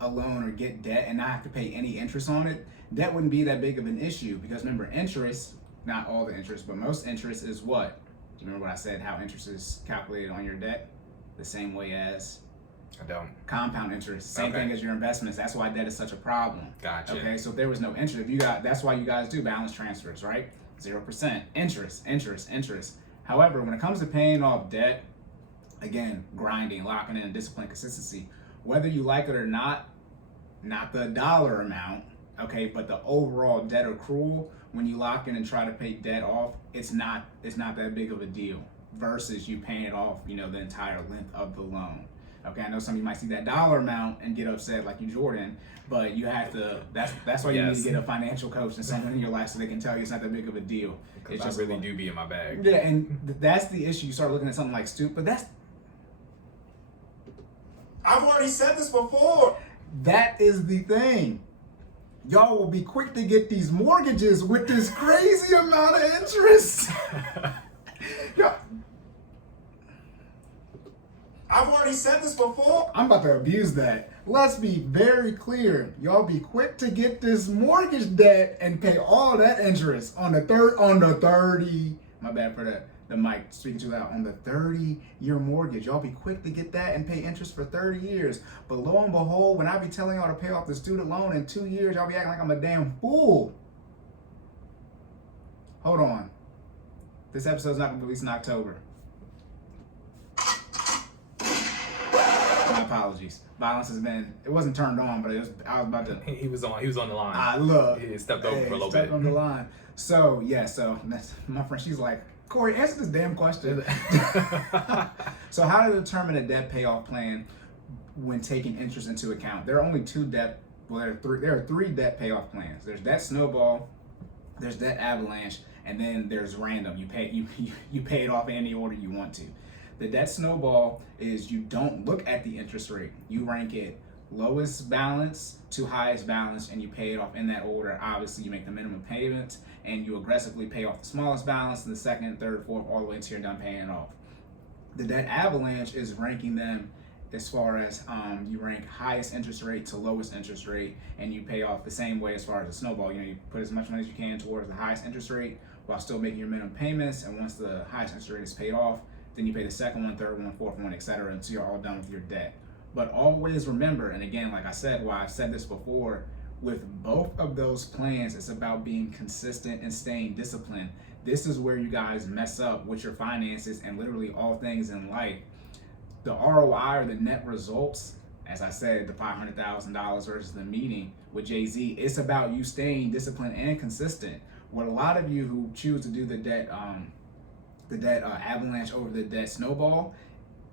a loan or get debt and not have to pay any interest on it, that wouldn't be that big of an issue. Because remember, interest, not all the interest, but most interest is what? Do you remember what I said, how interest is calculated on your debt? The same way as I don't. compound interest. Same Okay. thing as your investments. That's why debt is such a problem. Gotcha. Okay, so if there was no interest, that's why you guys do balance transfers, right? 0%. Interest. However, when it comes to paying off debt, again, grinding, locking in, discipline, consistency, whether you like it or not the dollar amount, okay, but the overall debt accrual, when you lock in and try to pay debt off, it's not that big of a deal versus you paying it off, the entire length of the loan. Okay, I know some of you might see that dollar amount and get upset like you, Jordan, but you have to, that's why you need to get a financial coach and someone in your life so they can tell you it's not that big of a deal. Because I really do be in my bag. Yeah, and that's the issue. You start looking at something like stupid, but I've already said this before. that is the thing. Y'all will be quick to get these mortgages with this crazy amount of interest. Yeah, I've already said this before. I'm about to abuse that. Let's be very clear. Y'all be quick to get this mortgage debt and pay all that interest on the 30. My bad for the mic speaking too loud. On the 30-year mortgage, y'all be quick to get that and pay interest for 30 years. But lo and behold, when I be telling y'all to pay off the student loan in 2 years, y'all be acting like I'm a damn fool. Hold on. This episode's not gonna be released in October. My apologies. Violence it wasn't turned on, but I was about to. He was on the line. Look. He stepped over for a little stepped bit. on the line. So that's my friend. She's like, Cory, answer this damn question. So how to determine a debt payoff plan when taking interest into account? There are only there are three debt payoff plans. There's debt snowball, there's debt avalanche, and then there's random. You pay it off in any order you want to. The debt snowball is you don't look at the interest rate. You rank it lowest balance to highest balance, and you pay it off in that order. Obviously, you make the minimum payments, and you aggressively pay off the smallest balance, and the second, third, fourth, all the way until you're done paying it off. The debt avalanche is ranking them as far as you rank highest interest rate to lowest interest rate, and you pay off the same way as far as the snowball. You put as much money as you can towards the highest interest rate while still making your minimum payments, and once the highest interest rate is paid off, then you pay the second one, third one, fourth one, etc., until you're all done with your debt. But always remember, and again, like I said, I've said this before, with both of those plans, it's about being consistent and staying disciplined. This is where you guys mess up with your finances and literally all things in life. The ROI, or the net results, as I said, the $500,000 versus the meeting with Jay-Z, it's about you staying disciplined and consistent. What a lot of you who choose to do the debt avalanche over the debt snowball,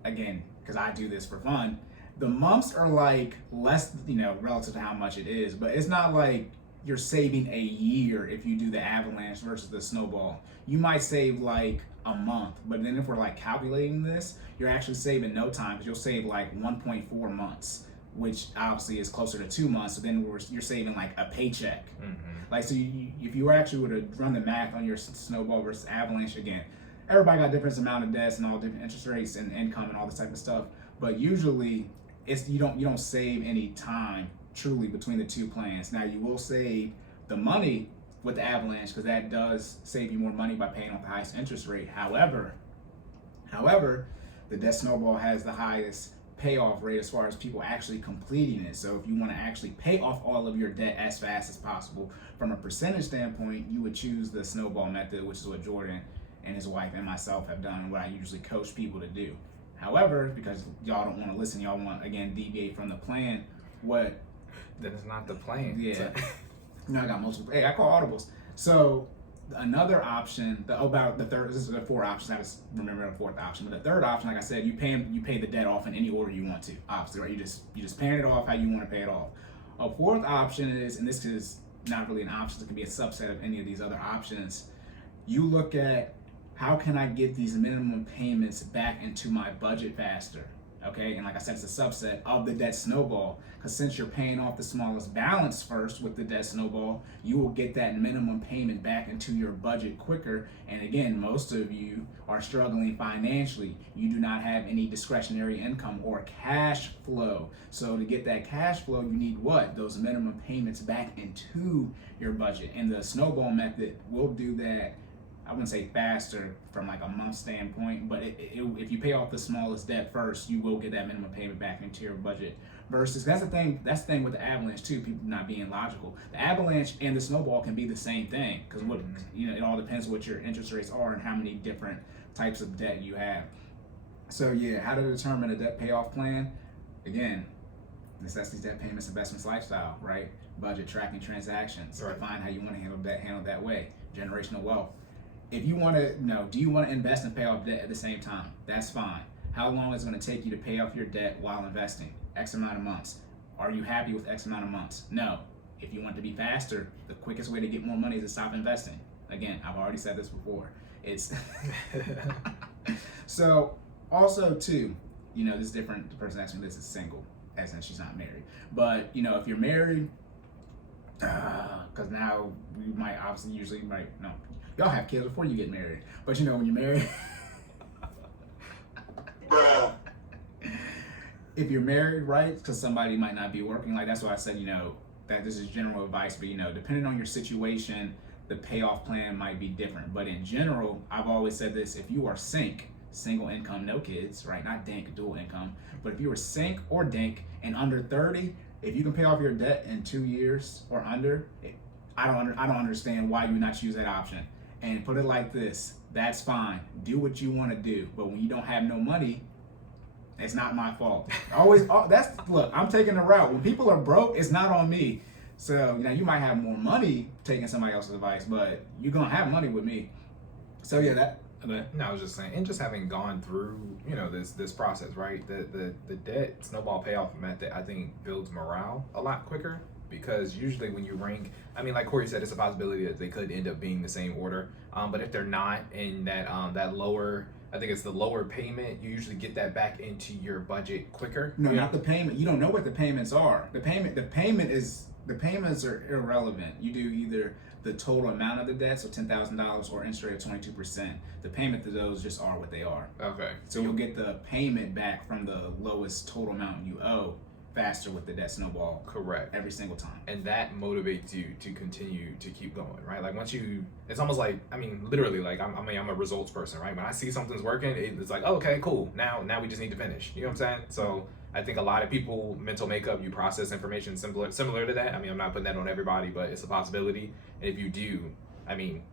again, because I do this for fun, the months are like less, relative to how much it is, but it's not like you're saving a year if you do the avalanche versus the snowball. You might save like a month, but then if we're like calculating this, you're actually saving no time, because you'll save like 1.4 months, which obviously is closer to 2 months. So then you're saving like a paycheck. Mm-hmm. Like, so if you actually were to run the math on your snowball versus avalanche, again, everybody got different amount of debts and all different interest rates and income and all this type of stuff. But usually, you don't save any time truly between the two plans. Now you will save the money with the Avalanche because that does save you more money by paying off the highest interest rate. However, the debt snowball has the highest payoff rate as far as people actually completing it. So if you want to actually pay off all of your debt as fast as possible, from a percentage standpoint, you would choose the snowball method, which is what Jordan and his wife and myself have done and what I usually coach people to do. However, because y'all don't want to listen, y'all want, again, deviate from the plan, then it's not the plan. Yeah. I got multiple. Hey, I call audibles. So another option, about the third. This is the 4 options. I just remember the 4th option. But the 3rd option, like I said, you pay the debt off in any order you want to. Obviously, right? You just paying it off how you want to pay it off. A 4th option is, and this is not really an option. It can be a subset of any of these other options. You look at how can I get these minimum payments back into my budget faster. Okay, and like I said, it's a subset of the debt snowball, because since you're paying off the smallest balance first with the debt snowball, you will get that minimum payment back into your budget quicker. And again, most of you are struggling financially. You do not have any discretionary income or cash flow. So to get that cash flow, you need what? Those minimum payments back into your budget. And the snowball method will do that, I wouldn't say faster from like a month standpoint, but if you pay off the smallest debt first, you will get that minimum payment back into your budget. Versus, that's the thing with the Avalanche too, people not being logical. The Avalanche and the snowball can be the same thing, because it all depends what your interest rates are and how many different types of debt you have. So yeah, how to determine a debt payoff plan? Again, necessities, debt payments, investments, lifestyle, right? Budget, tracking transactions. Right. Define how you want to handle that way. Generational wealth. If you want to know, do you want to invest and pay off debt at the same time? That's fine. How long is it going to take you to pay off your debt while investing? X amount of months. Are you happy with X amount of months? No. If you want to be faster, the quickest way to get more money is to stop investing. Again, I've already said this before. It's so also too, this is different. The person asking this is single, as in she's not married. But if you're married, because now we might no. Y'all have kids before you get married. But when you're married, Bruh. if you're married, right, because somebody might not be working, like that's why I said, that this is general advice, but depending on your situation, the payoff plan might be different. But in general, I've always said this: if you are single income, no kids, right, not DINK, dual income, but if you are SINK or DINK and under 30, if you can pay off your debt in 2 years or under, I don't understand why you would not choose that option. And put it like this: that's fine. Do what you want to do, but when you don't have no money, it's not my fault. Look, I'm taking the route. When people are broke, it's not on me. So you might have more money taking somebody else's advice, but you're gonna have money with me. So yeah, No, I was just saying, and just having gone through, this process, right? The debt snowball payoff method, I think, builds morale a lot quicker, because usually when you rank, like Cory said, it's a possibility that they could end up being the same order. But if they're not in that lower, I think it's the lower payment, you usually get that back into your budget quicker. No, not the payment. You don't know what the payments are. The payments are irrelevant. You do either the total amount of the debt, so $10,000, or interest rate of 22%. The payment to those just are what they are. Okay. So you'll get the payment back from the lowest total amount you owe faster with the debt snowball. Correct. Every single time. And that motivates you to continue to keep going, right? Like once it's almost like, literally, like I'm a results person, right? When I see something's working, it's like, oh, okay, cool. Now we just need to finish. You know what I'm saying? So I think a lot of people, mental makeup, you process information similar to that. I'm not putting that on everybody, but it's a possibility. And if you do,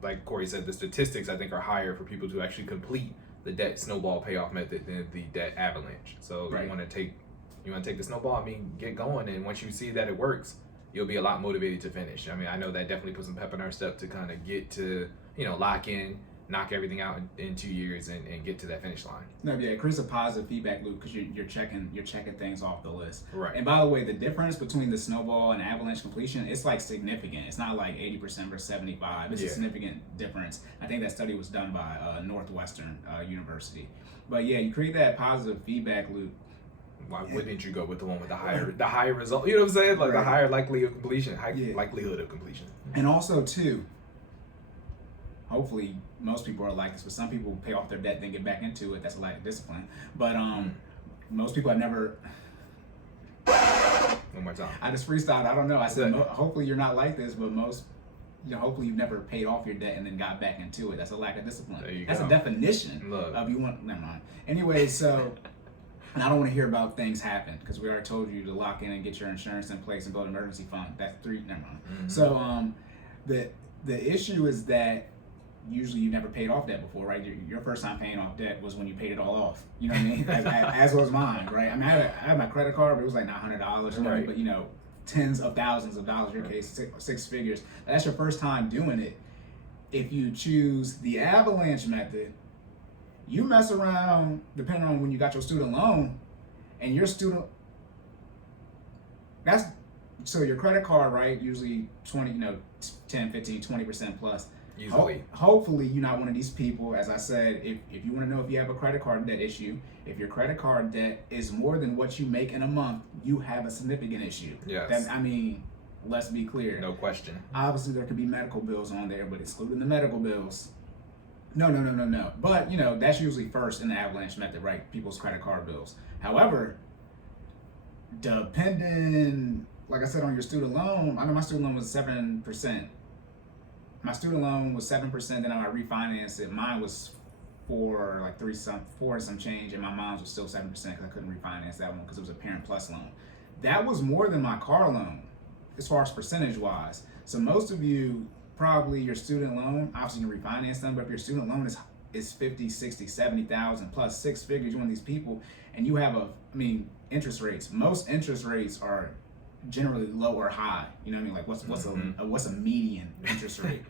like Cory said, the statistics I think are higher for people to actually complete the debt snowball payoff method than the debt avalanche. So right. You want to take the snowball, get going, and once you see that it works, you'll be a lot motivated to finish. I know that definitely puts some pep in our step to kind of get to, lock in, knock everything out in 2 years and get to that finish line. No, yeah, it creates a positive feedback loop because you're checking things off the list. Right. And by the way, the difference between the snowball and avalanche completion, it's like significant. It's not like 80% versus 75. It's a significant difference. I think that study was done by Northwestern University. But yeah, you create that positive feedback loop. Why wouldn't you go with the one with the higher result? You know what I'm saying? Like the higher likelihood of completion, likelihood of completion. And also too, hopefully most people are like this, but some people pay off their debt, then get back into it. That's a lack of discipline. But most people have never. One more time. I just freestyled. I don't know. I said, hopefully you're not like this, but most, hopefully you've never paid off your debt and then got back into it. That's a lack of discipline. That's go. a definition of you want. Never mind. Anyway, so, and I don't want to hear about things happen because we already told you to lock in and get your insurance in place and build an emergency fund. That's 3. Never mind. Mm-hmm. So, the issue is that usually you never paid off debt before, right? Your first time paying off debt was when you paid it all off. You know what I mean? as was mine, right? I mean, I had my credit card, but it was like $900, right. But tens of thousands of dollars, in your case, six figures. That's your first time doing it. If you choose the avalanche method, you mess around, depending on when you got your student loan, and your student, so your credit card, right, usually 20, 10, 15, 20% plus. Usually. Hopefully you're not one of these people. As I said, if you want to know if you have a credit card debt issue, if your credit card debt is more than what you make in a month, you have a significant issue. Yes. Let's be clear. No question. Obviously there could be medical bills on there, but excluding the medical bills, no. But that's usually first in the avalanche method, right? People's credit card bills. However, depending, like I said, on your student loan, I know my student loan was 7%. My student loan was 7%, then I refinanced it. Mine was 4 some change, and my mom's was still 7% because I couldn't refinance that one because it was a Parent Plus loan. That was more than my car loan as far as percentage wise. So most of you, probably your student loan, obviously you can refinance them, but if your student loan is 50, 60, 70,000 plus 6 figures, you're one of these people, and you have interest rates. Most interest rates are generally low or high. You know what I mean? Like what's a median interest rate?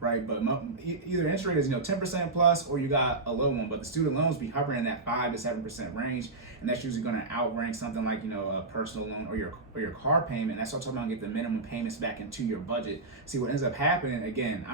Right? But either interest rate is 10% plus, or you got a low one. But the student loans be hovering in that 5 to 7% range, and that's usually going to outrank something like a personal loan or your car payment. That's what I'm talking about. Get the minimum payments back into your budget. See what ends up happening. Again,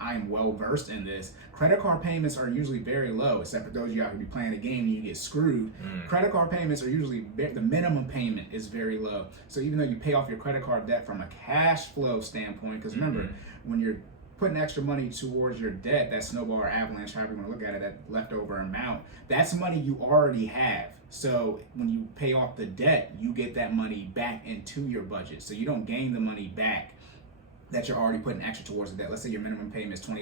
I am well versed in this. Credit card payments are usually very low, except for those of you out who be playing a game and you get screwed. Credit card payments are usually the minimum payment is very low. So even though you pay off your credit card debt from a cash flow standpoint, because remember, when you're putting extra money towards your debt, that snowball or avalanche, however you want to look at it, that leftover amount, that's money you already have. So when you pay off the debt, you get that money back into your budget. So you don't gain the money back that you're already putting extra towards the debt. Let's say your minimum payment is $20,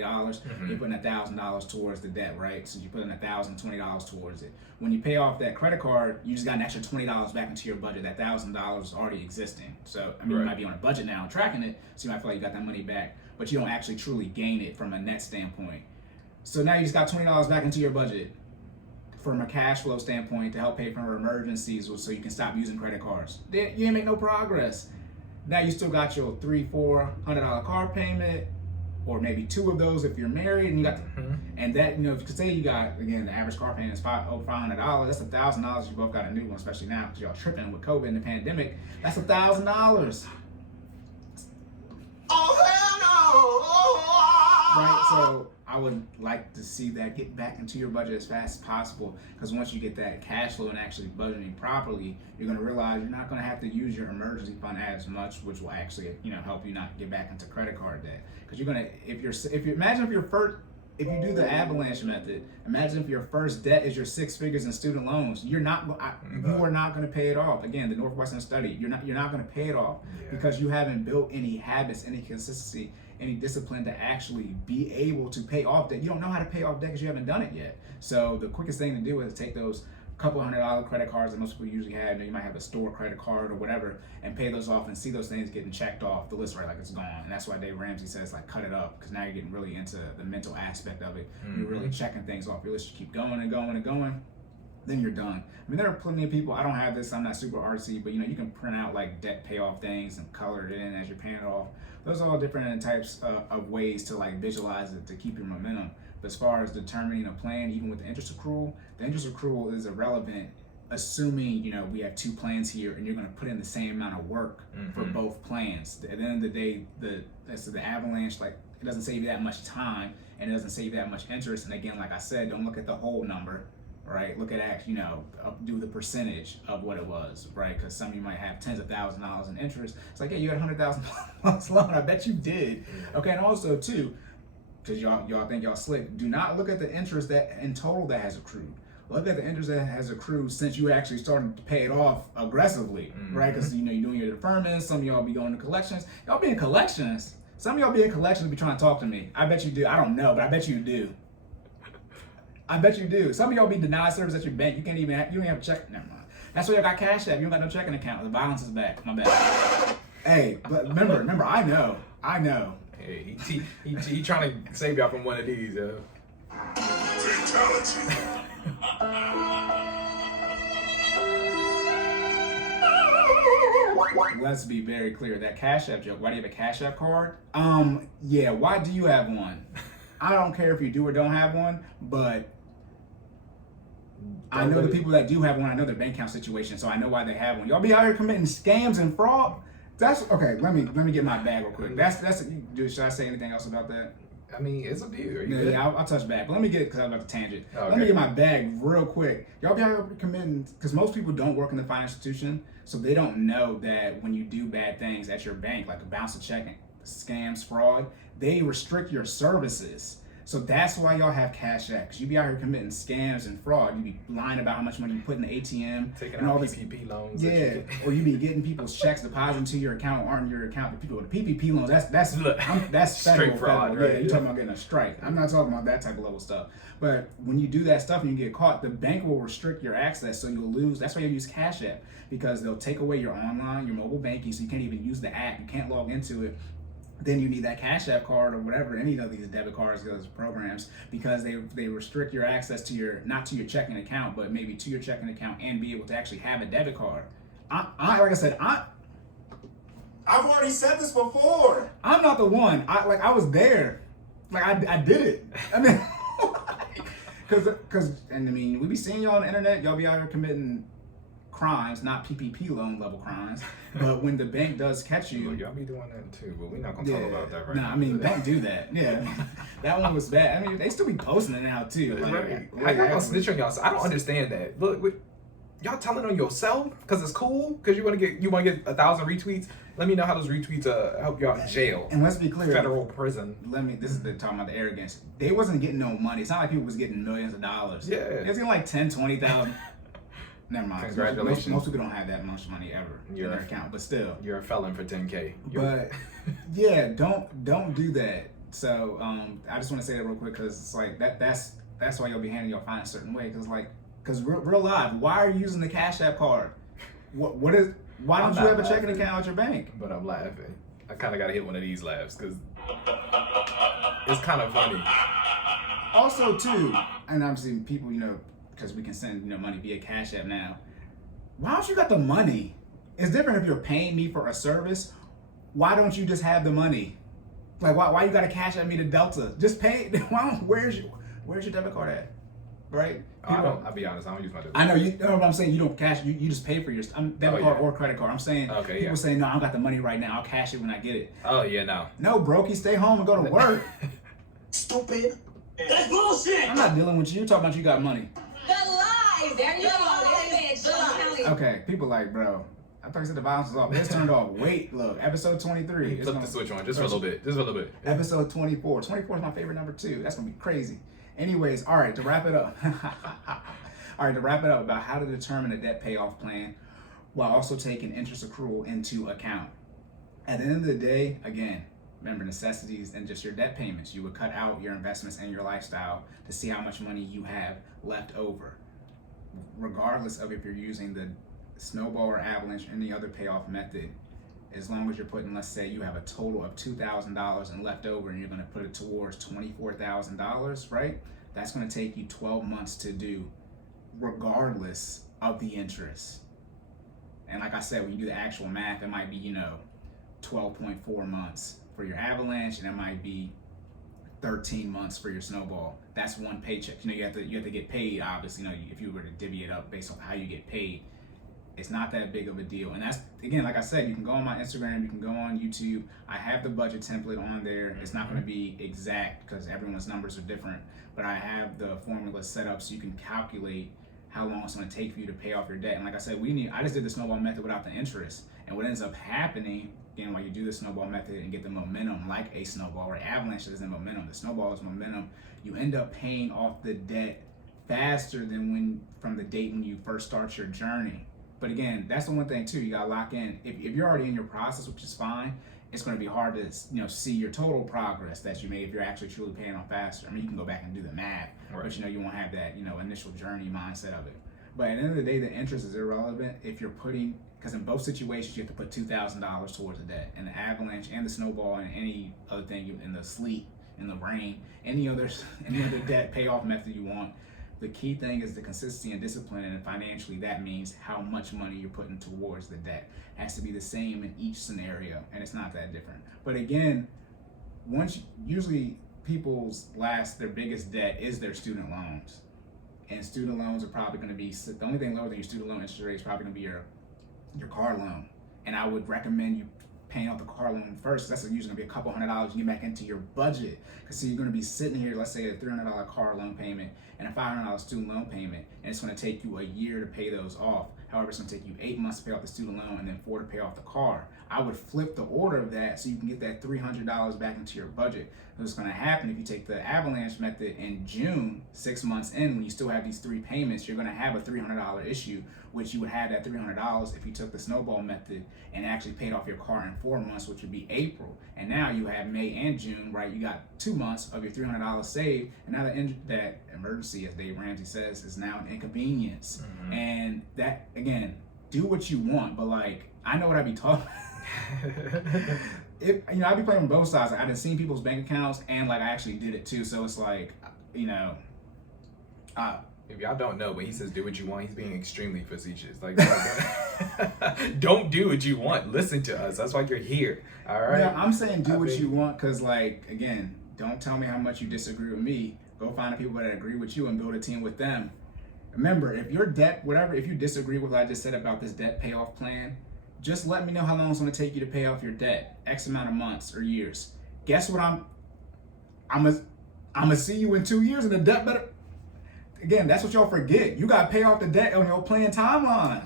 you're putting $1,000 towards the debt, right? So you're putting $1,020 towards it. When you pay off that credit card, you just got an extra $20 back into your budget. That $1,000 is already existing. So you might be on a budget now tracking it, so you might feel like you got that money back, but you don't actually truly gain it from a net standpoint. So now you just got $20 back into your budget from a cash flow standpoint to help pay for emergencies, so you can stop using credit cards. You didn't make no progress. Now you still got your $300-$400 car payment, or maybe 2 of those if you're married, and you got, and that, if you could say you got, again, the average car payment is $500. That's $1,000. You both got a new one, especially now because y'all tripping with COVID and the pandemic. That's $1,000. Oh, hell no! Right, so I would like to see that get back into your budget as fast as possible, because once you get that cash flow and actually budgeting properly, you're going to realize you're not going to have to use your emergency fund as much, which will actually help you not get back into credit card debt. Because you're going to, imagine if you do the avalanche method, imagine if your first debt is your 6 figures in student loans. You are not going to pay it off. Again, the Northwestern study, you're not going to pay it off because you haven't built any habits, any consistency, any discipline to actually be able to pay off debt. You don't know how to pay off debt because you haven't done it yet. So the quickest thing to do is take those couple $100 credit cards that most people usually have. You might have a store credit card or whatever, and pay those off and see those things getting checked off the list, right? Like it's gone. And that's why Dave Ramsey says, like, cut it up, because now you're getting really into the mental aspect of it. You're really checking things off your list. You keep going and going and going, then you're done. I mean, there are plenty of people, I don't have this, I'm not super artsy, but you can print out like debt payoff things and color it in as you're paying it off. Those are all different types of ways to like visualize it to keep your momentum. But as far as determining a plan, even with the interest accrual is irrelevant, assuming we have 2 plans here and you're going to put in the same amount of work for both plans. At the end of the day, the avalanche, like, it doesn't save you that much time and it doesn't save you that much interest. And again, like I said, don't look at the whole number. Right, look at do the percentage of what it was, right? Because some of you might have tens of thousands of dollars in interest. It's like, yeah, you had $100,000 loan. I bet you did. Okay, and also too, because y'all think y'all slick. Do not look at the interest that in total that has accrued. Look at the interest that has accrued since you actually started to pay it off aggressively, right? Because you're doing your deferments. Some of y'all be going to collections. Y'all be in collections. Some of y'all be in collections be trying to talk to me. I bet you do. I don't know, but I bet you do. I bet you do. Some of y'all be denied service at your bank. You don't even have a check. Never mind. That's why y'all got Cash App. You don't got no checking account. The balance is back. My bad. Hey, but remember, I know. Hey, he trying to save y'all from one of these, yo. Fatality. Let's be very clear. That Cash App joke. Why do you have a Cash App card? Yeah. Why do you have one? I don't care if you do or don't have one, but I know the people that do have one. I know their bank account situation, so I know why they have one. Y'all be out here committing scams and fraud. That's okay. Let me get my bag real quick. Should I say anything else about that? I mean, it's up to you. Are you good? Yeah, I'll touch back. But let me get it because I'm about to tangent. Okay. Let me get my bag real quick. Y'all be out here committing, because most people don't work in the financial institution, so they don't know that when you do bad things at your bank, like a bounce a check, scams, fraud, they restrict your services. So that's why y'all have Cash App. Because you be out here committing scams and fraud. You be lying about how much money you put in the ATM. Taking and out all this. PPP loans. Yeah, or you be getting people's checks deposited into your account or aren't your account. The people with the PPP loans, that's Straight federal fraud, federal. right? Yeah, you're talking about getting a strike. I'm not talking about that type of level stuff. But when you do that stuff and you get caught, the bank will restrict your access, so you'll lose. That's why you use Cash App, because they'll take away your mobile banking, so you can't even use the app. You can't log into it. Then you need that Cash App card or whatever, any of these debit cards, those programs, because they restrict your access to not to your checking account, but maybe to your checking account and be able to actually have a debit card. Like I said, I've already said this before. I'm not the one. I was there. Like I did it. I mean, we be seeing y'all on the internet. Y'all be out here committing crimes, not PPP loan level crimes. But when the bank does catch you, y'all be doing that too. But we're not gonna talk about that right now. I mean, don't do that. Yeah, that one was bad. I mean, they still be posting it now too. Right. How y'all gonna snitch on y'all? I don't understand that. Look, y'all telling on yourself because it's cool, because you want to get 1,000 retweets. Let me know how those retweets help y'all in jail. And let's be clear, federal prison. This is the talking about the arrogance. They wasn't getting no money. It's not like people was getting millions of dollars. Yeah, it was getting like 10, 20,000. Never mind. Congratulations. Most people don't have that much money ever in their account, but still. You're a felon for 10K. But yeah, don't do that. So I just want to say that real quick, because it's like that's why you'll be handling your finance a certain way, because real life. Why are you using the Cash App card? Why don't you have a checking account at your bank? But I'm laughing. I kind of got to hit one of these laughs because it's kind of funny. Also too, and I'm seeing people, because we can send money via Cash App now. Why don't you got the money? It's different if you're paying me for a service. Why don't you just have the money? Like why you gotta Cash App me the Delta? Just pay. Where's your debit card at? Right? I'll be honest. I don't use my debit. I know you know what I'm saying. You don't cash. You just pay for your debit card or credit card. I'm saying people say no. I don't got the money right now. I'll cash it when I get it. Oh yeah, no. No, brokey, stay home and go to work. Stupid. That's bullshit. I'm not dealing with you. You're talking about you got money. The lies. There you go. Okay, people like, bro. I thought you said the violence was off. It's turned off. Wait, look, episode 23. Flip the switch on just for a little bit. Episode 24. 24 is my favorite number too. That's gonna be crazy. Anyways, all right, to wrap it up. About how to determine a debt payoff plan while also taking interest accrual into account. At the end of the day, again, remember necessities and just your debt payments. You would cut out your investments and your lifestyle to see how much money you have left over. Regardless of if you're using the snowball or avalanche or any other payoff method, as long as you're putting, let's say you have a total of $2,000 and left over and you're going to put it towards $24,000, right? That's going to take you 12 months to do, regardless of the interest. And like I said, when you do the actual math, it might be, 12.4 months for your avalanche, and it might be 13 months for your snowball. That's one paycheck. You have to get paid, obviously, if you were to divvy it up based on how you get paid. It's not that big of a deal. And that's, again, like I said, you can go on my Instagram, you can go on YouTube. I have the budget template on there. It's not going to be exact because everyone's numbers are different, but I have the formula set up so you can calculate how long it's going to take for you to pay off your debt. And like I said, I just did the snowball method without the interest. And what ends up happening, again, while you do the snowball method and get the momentum like a snowball, right? Avalanche isn't momentum, the snowball is momentum. You end up paying off the debt faster than from the date when you first start your journey. But again, that's the one thing too, you gotta lock in. If you're already in your process, which is fine, it's going to be hard to see your total progress that you made if you're actually truly paying off faster. I mean, you can go back and do the math, right, but you won't have that initial journey mindset of it. But at the end of the day, the interest is irrelevant if you're because in both situations you have to put $2,000 towards the debt. And the avalanche and the snowball and any other thing in the sleet, in the rain, any other debt payoff method you want. The key thing is the consistency and discipline, and financially that means how much money you're putting towards the debt. It has to be the same in each scenario, and it's not that different. But again, usually their biggest debt is their student loans. And student loans are probably going to be, the only thing lower than your student loan interest rate is probably going to be your car loan. And I would recommend you paying off the car loan first. That's usually going to be a couple $100 you get back into your budget. Because so you're going to be sitting here, let's say a $300 car loan payment and a $500 student loan payment, and it's going to take you a year to pay those off. However, it's going to take you 8 months to pay off the student loan and then 4 to pay off the car. I would flip the order of that so you can get that $300 back into your budget. What's going to happen if you take the avalanche method in June, 6 months in, when you still have these 3 payments, you're going to have a $300 issue, which you would have that $300 if you took the snowball method and actually paid off your car in 4 months, which would be April. And now you have May and June, right? You got 2 months of your $300 saved, and now that emergency, as Dave Ramsey says, is now an inconvenience. Mm-hmm. And that, again, do what you want, but I know what I be talking about. I be playing on both sides. I've been seeing people's bank accounts, and I actually did it too. So it's if y'all don't know, when he says do what you want, he's being extremely facetious. Don't do what you want. Listen to us. That's why you're here. All right. Yeah, I'm saying do what you want because, again, don't tell me how much you disagree with me. Go find the people that agree with you and build a team with them. Remember, if your debt, if you disagree with what I just said about this debt payoff plan, just let me know how long it's going to take you to pay off your debt. X amount of months or years. Guess what? I'm gonna see you in 2 years and the debt better. Again, that's what y'all forget. You got to pay off the debt on your plan timeline.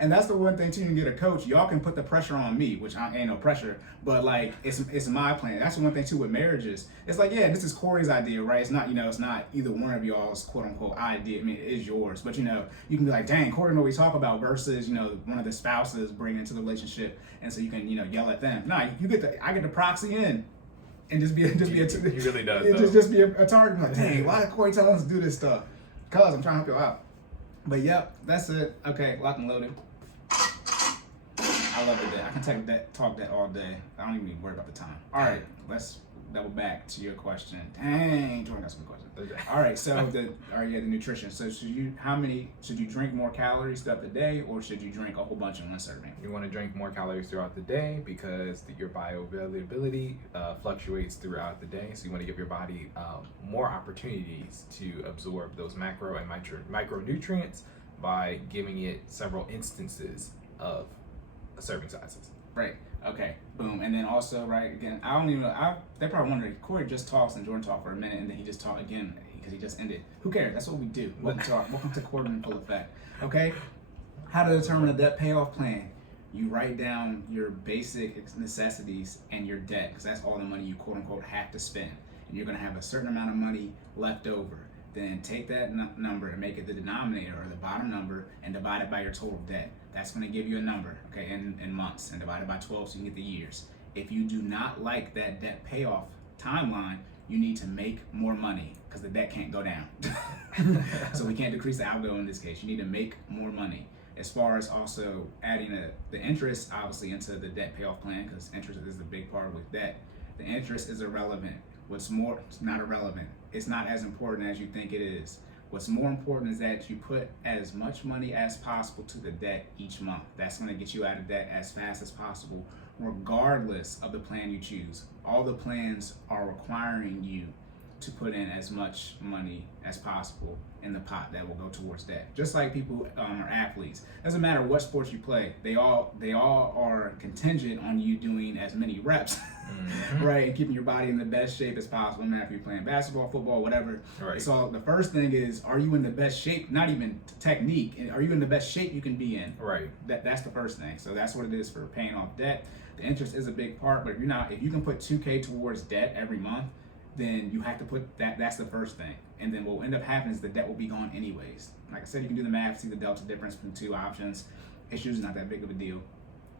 And that's the one thing too, you can get a coach. Y'all can put the pressure on me, which ain't no pressure, but it's my plan. That's the one thing too with marriages. It's this is Cory's idea, right? It's not, it's not either one of y'all's quote unquote idea. I mean, it is yours, but you can be like, dang, Cory know what we talk about versus, one of the spouses bringing into the relationship. And so you can, yell at them. Nah, I get the proxy in. And just be a he really does. Just be a target. Like, dang, why did Cory tell us to do this stuff? Cause I'm trying to help you out. But yep, that's it. Okay, lock and loaded. I love the day. I can talk that all day. I don't even need to worry about the time. All right, let's double back to your question. Dang, Jordan got some questions. All right, so the nutrition. So should you drink more calories throughout the day, or should you drink a whole bunch in one serving? You want to drink more calories throughout the day because your bioavailability fluctuates throughout the day. So you want to give your body more opportunities to absorb those macro and micronutrients by giving it several instances of serving sizes. Right. Okay. Boom. And then also, right, again, I don't even know. They probably wondering, Cory just talks and Jordan talked for a minute and then he just talked again because he just ended. Who cares? That's what we do. Welcome to Cordan in full effect. Okay. How to determine a debt payoff plan. You write down your basic necessities and your debt because that's all the money you quote unquote have to spend. And you're going to have a certain amount of money left over. Then take that number and make it the denominator or the bottom number and divide it by your total debt. That's going to give you a number, okay, in months, and divide it by 12 so you can get the years. If you do not like that debt payoff timeline, you need to make more money because the debt can't go down. So we can't decrease the algo in this case. You need to make more money. As far as also adding the interest, obviously, into the debt payoff plan, because interest is the big part with debt. The interest is irrelevant. What's more, it's not irrelevant. It's not as important as you think it is. What's more important is that you put as much money as possible to the debt each month. That's going to get you out of debt as fast as possible, regardless of the plan you choose. All the plans are requiring you to put in as much money as possible in the pot that will go towards that. Just like people are athletes. Doesn't matter what sports you play. They all are contingent on you doing as many reps, right, and keeping your body in the best shape as possible. No matter if you're playing basketball, football, whatever. Right. So the first thing is, are you in the best shape? Not even technique. Are you in the best shape you can be in? Right. That's the first thing. So that's what it is for paying off debt. The interest is a big part, but if you can put $2K towards debt every month, then you have to put that's the first thing. And then what will end up happening is the debt will be gone anyways. Like I said, you can do the math, see the delta difference between two options. It's usually not that big of a deal.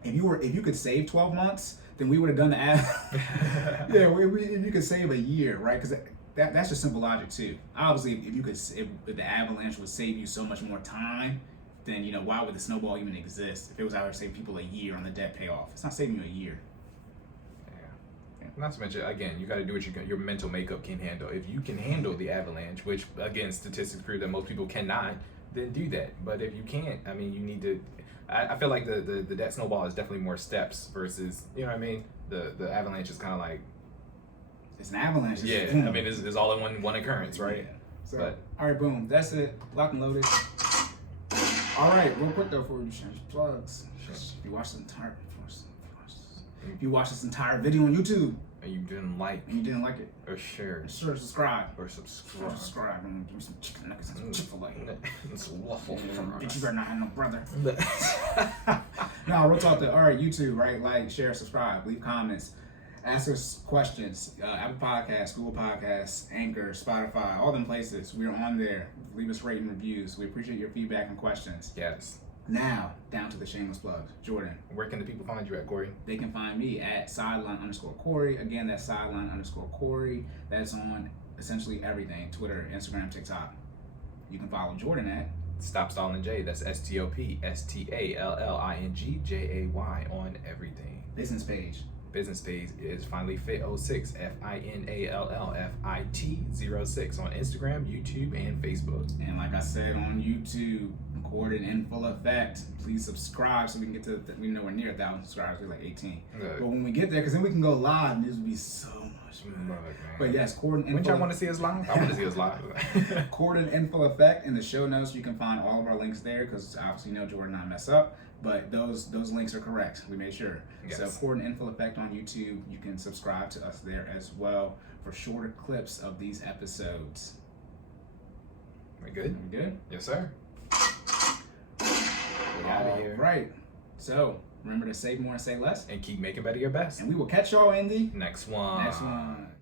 If you could save 12 months, then we would have done the yeah, if you could save a year, right? Because that's just simple logic too. Obviously, if the avalanche would save you so much more time, then why would the snowball even exist? If it was out there saving people a year on the debt payoff, it's not saving you a year. Not to mention, again, you got to do what your mental makeup can handle. If you can handle the avalanche, which again statistics prove that most people cannot, then do that. But if you can't, I mean, you need to. I feel like the debt snowball is definitely more steps versus, what I mean. The avalanche is kind of like it's an avalanche. Yeah, I mean, it's all in one occurrence, right? Yeah. So, all right, boom, that's it. Locked and loaded. All right, real quick though, before we change plugs, if you watch this entire video on YouTube and you didn't like it, or share, subscribe. Subscribe. And give me some chicken nuggets and some Chick-fil-A. It's waffle Bitch, you better not have no brother. No, real talk to, all right, YouTube, right? Like, share, subscribe, leave comments, ask us questions. Apple Podcasts, Google Podcasts, Anchor, Spotify, all them places. We're on there. Leave us rating reviews. We appreciate your feedback and questions. Yes. Now, down to the shameless plugs. Jordan. Where can the people find you at, Cory? They can find me at sideline_Cory. Again, that's sideline_Cory. That's on essentially everything. Twitter, Instagram, TikTok. You can follow Jordan at Stop Stalling J. That's STOPSTALLINGJAY on everything. business page. Business page is FinallyFit06, FINALLFIT06 on Instagram, YouTube, and Facebook. And like I said on YouTube, recorded in full effect. Please subscribe so we can get to we're nowhere near 1,000 subscribers. We're like 18. But when we get there, because then we can go live, and this would be so much fun. But yes, Cordan. When y'all want to see us live? I want to see us live. Cordan in full effect. In the show notes, you can find all of our links there, because obviously Jordan and I mess up. But those links are correct. We made sure. Yes. So Cordan in full effect on YouTube. You can subscribe to us there as well for shorter clips of these episodes. We good? We good? Yes, sir. We out of here. Right. So remember to save more and say less. And keep making better your best. And we will catch y'all in the next one. Next one.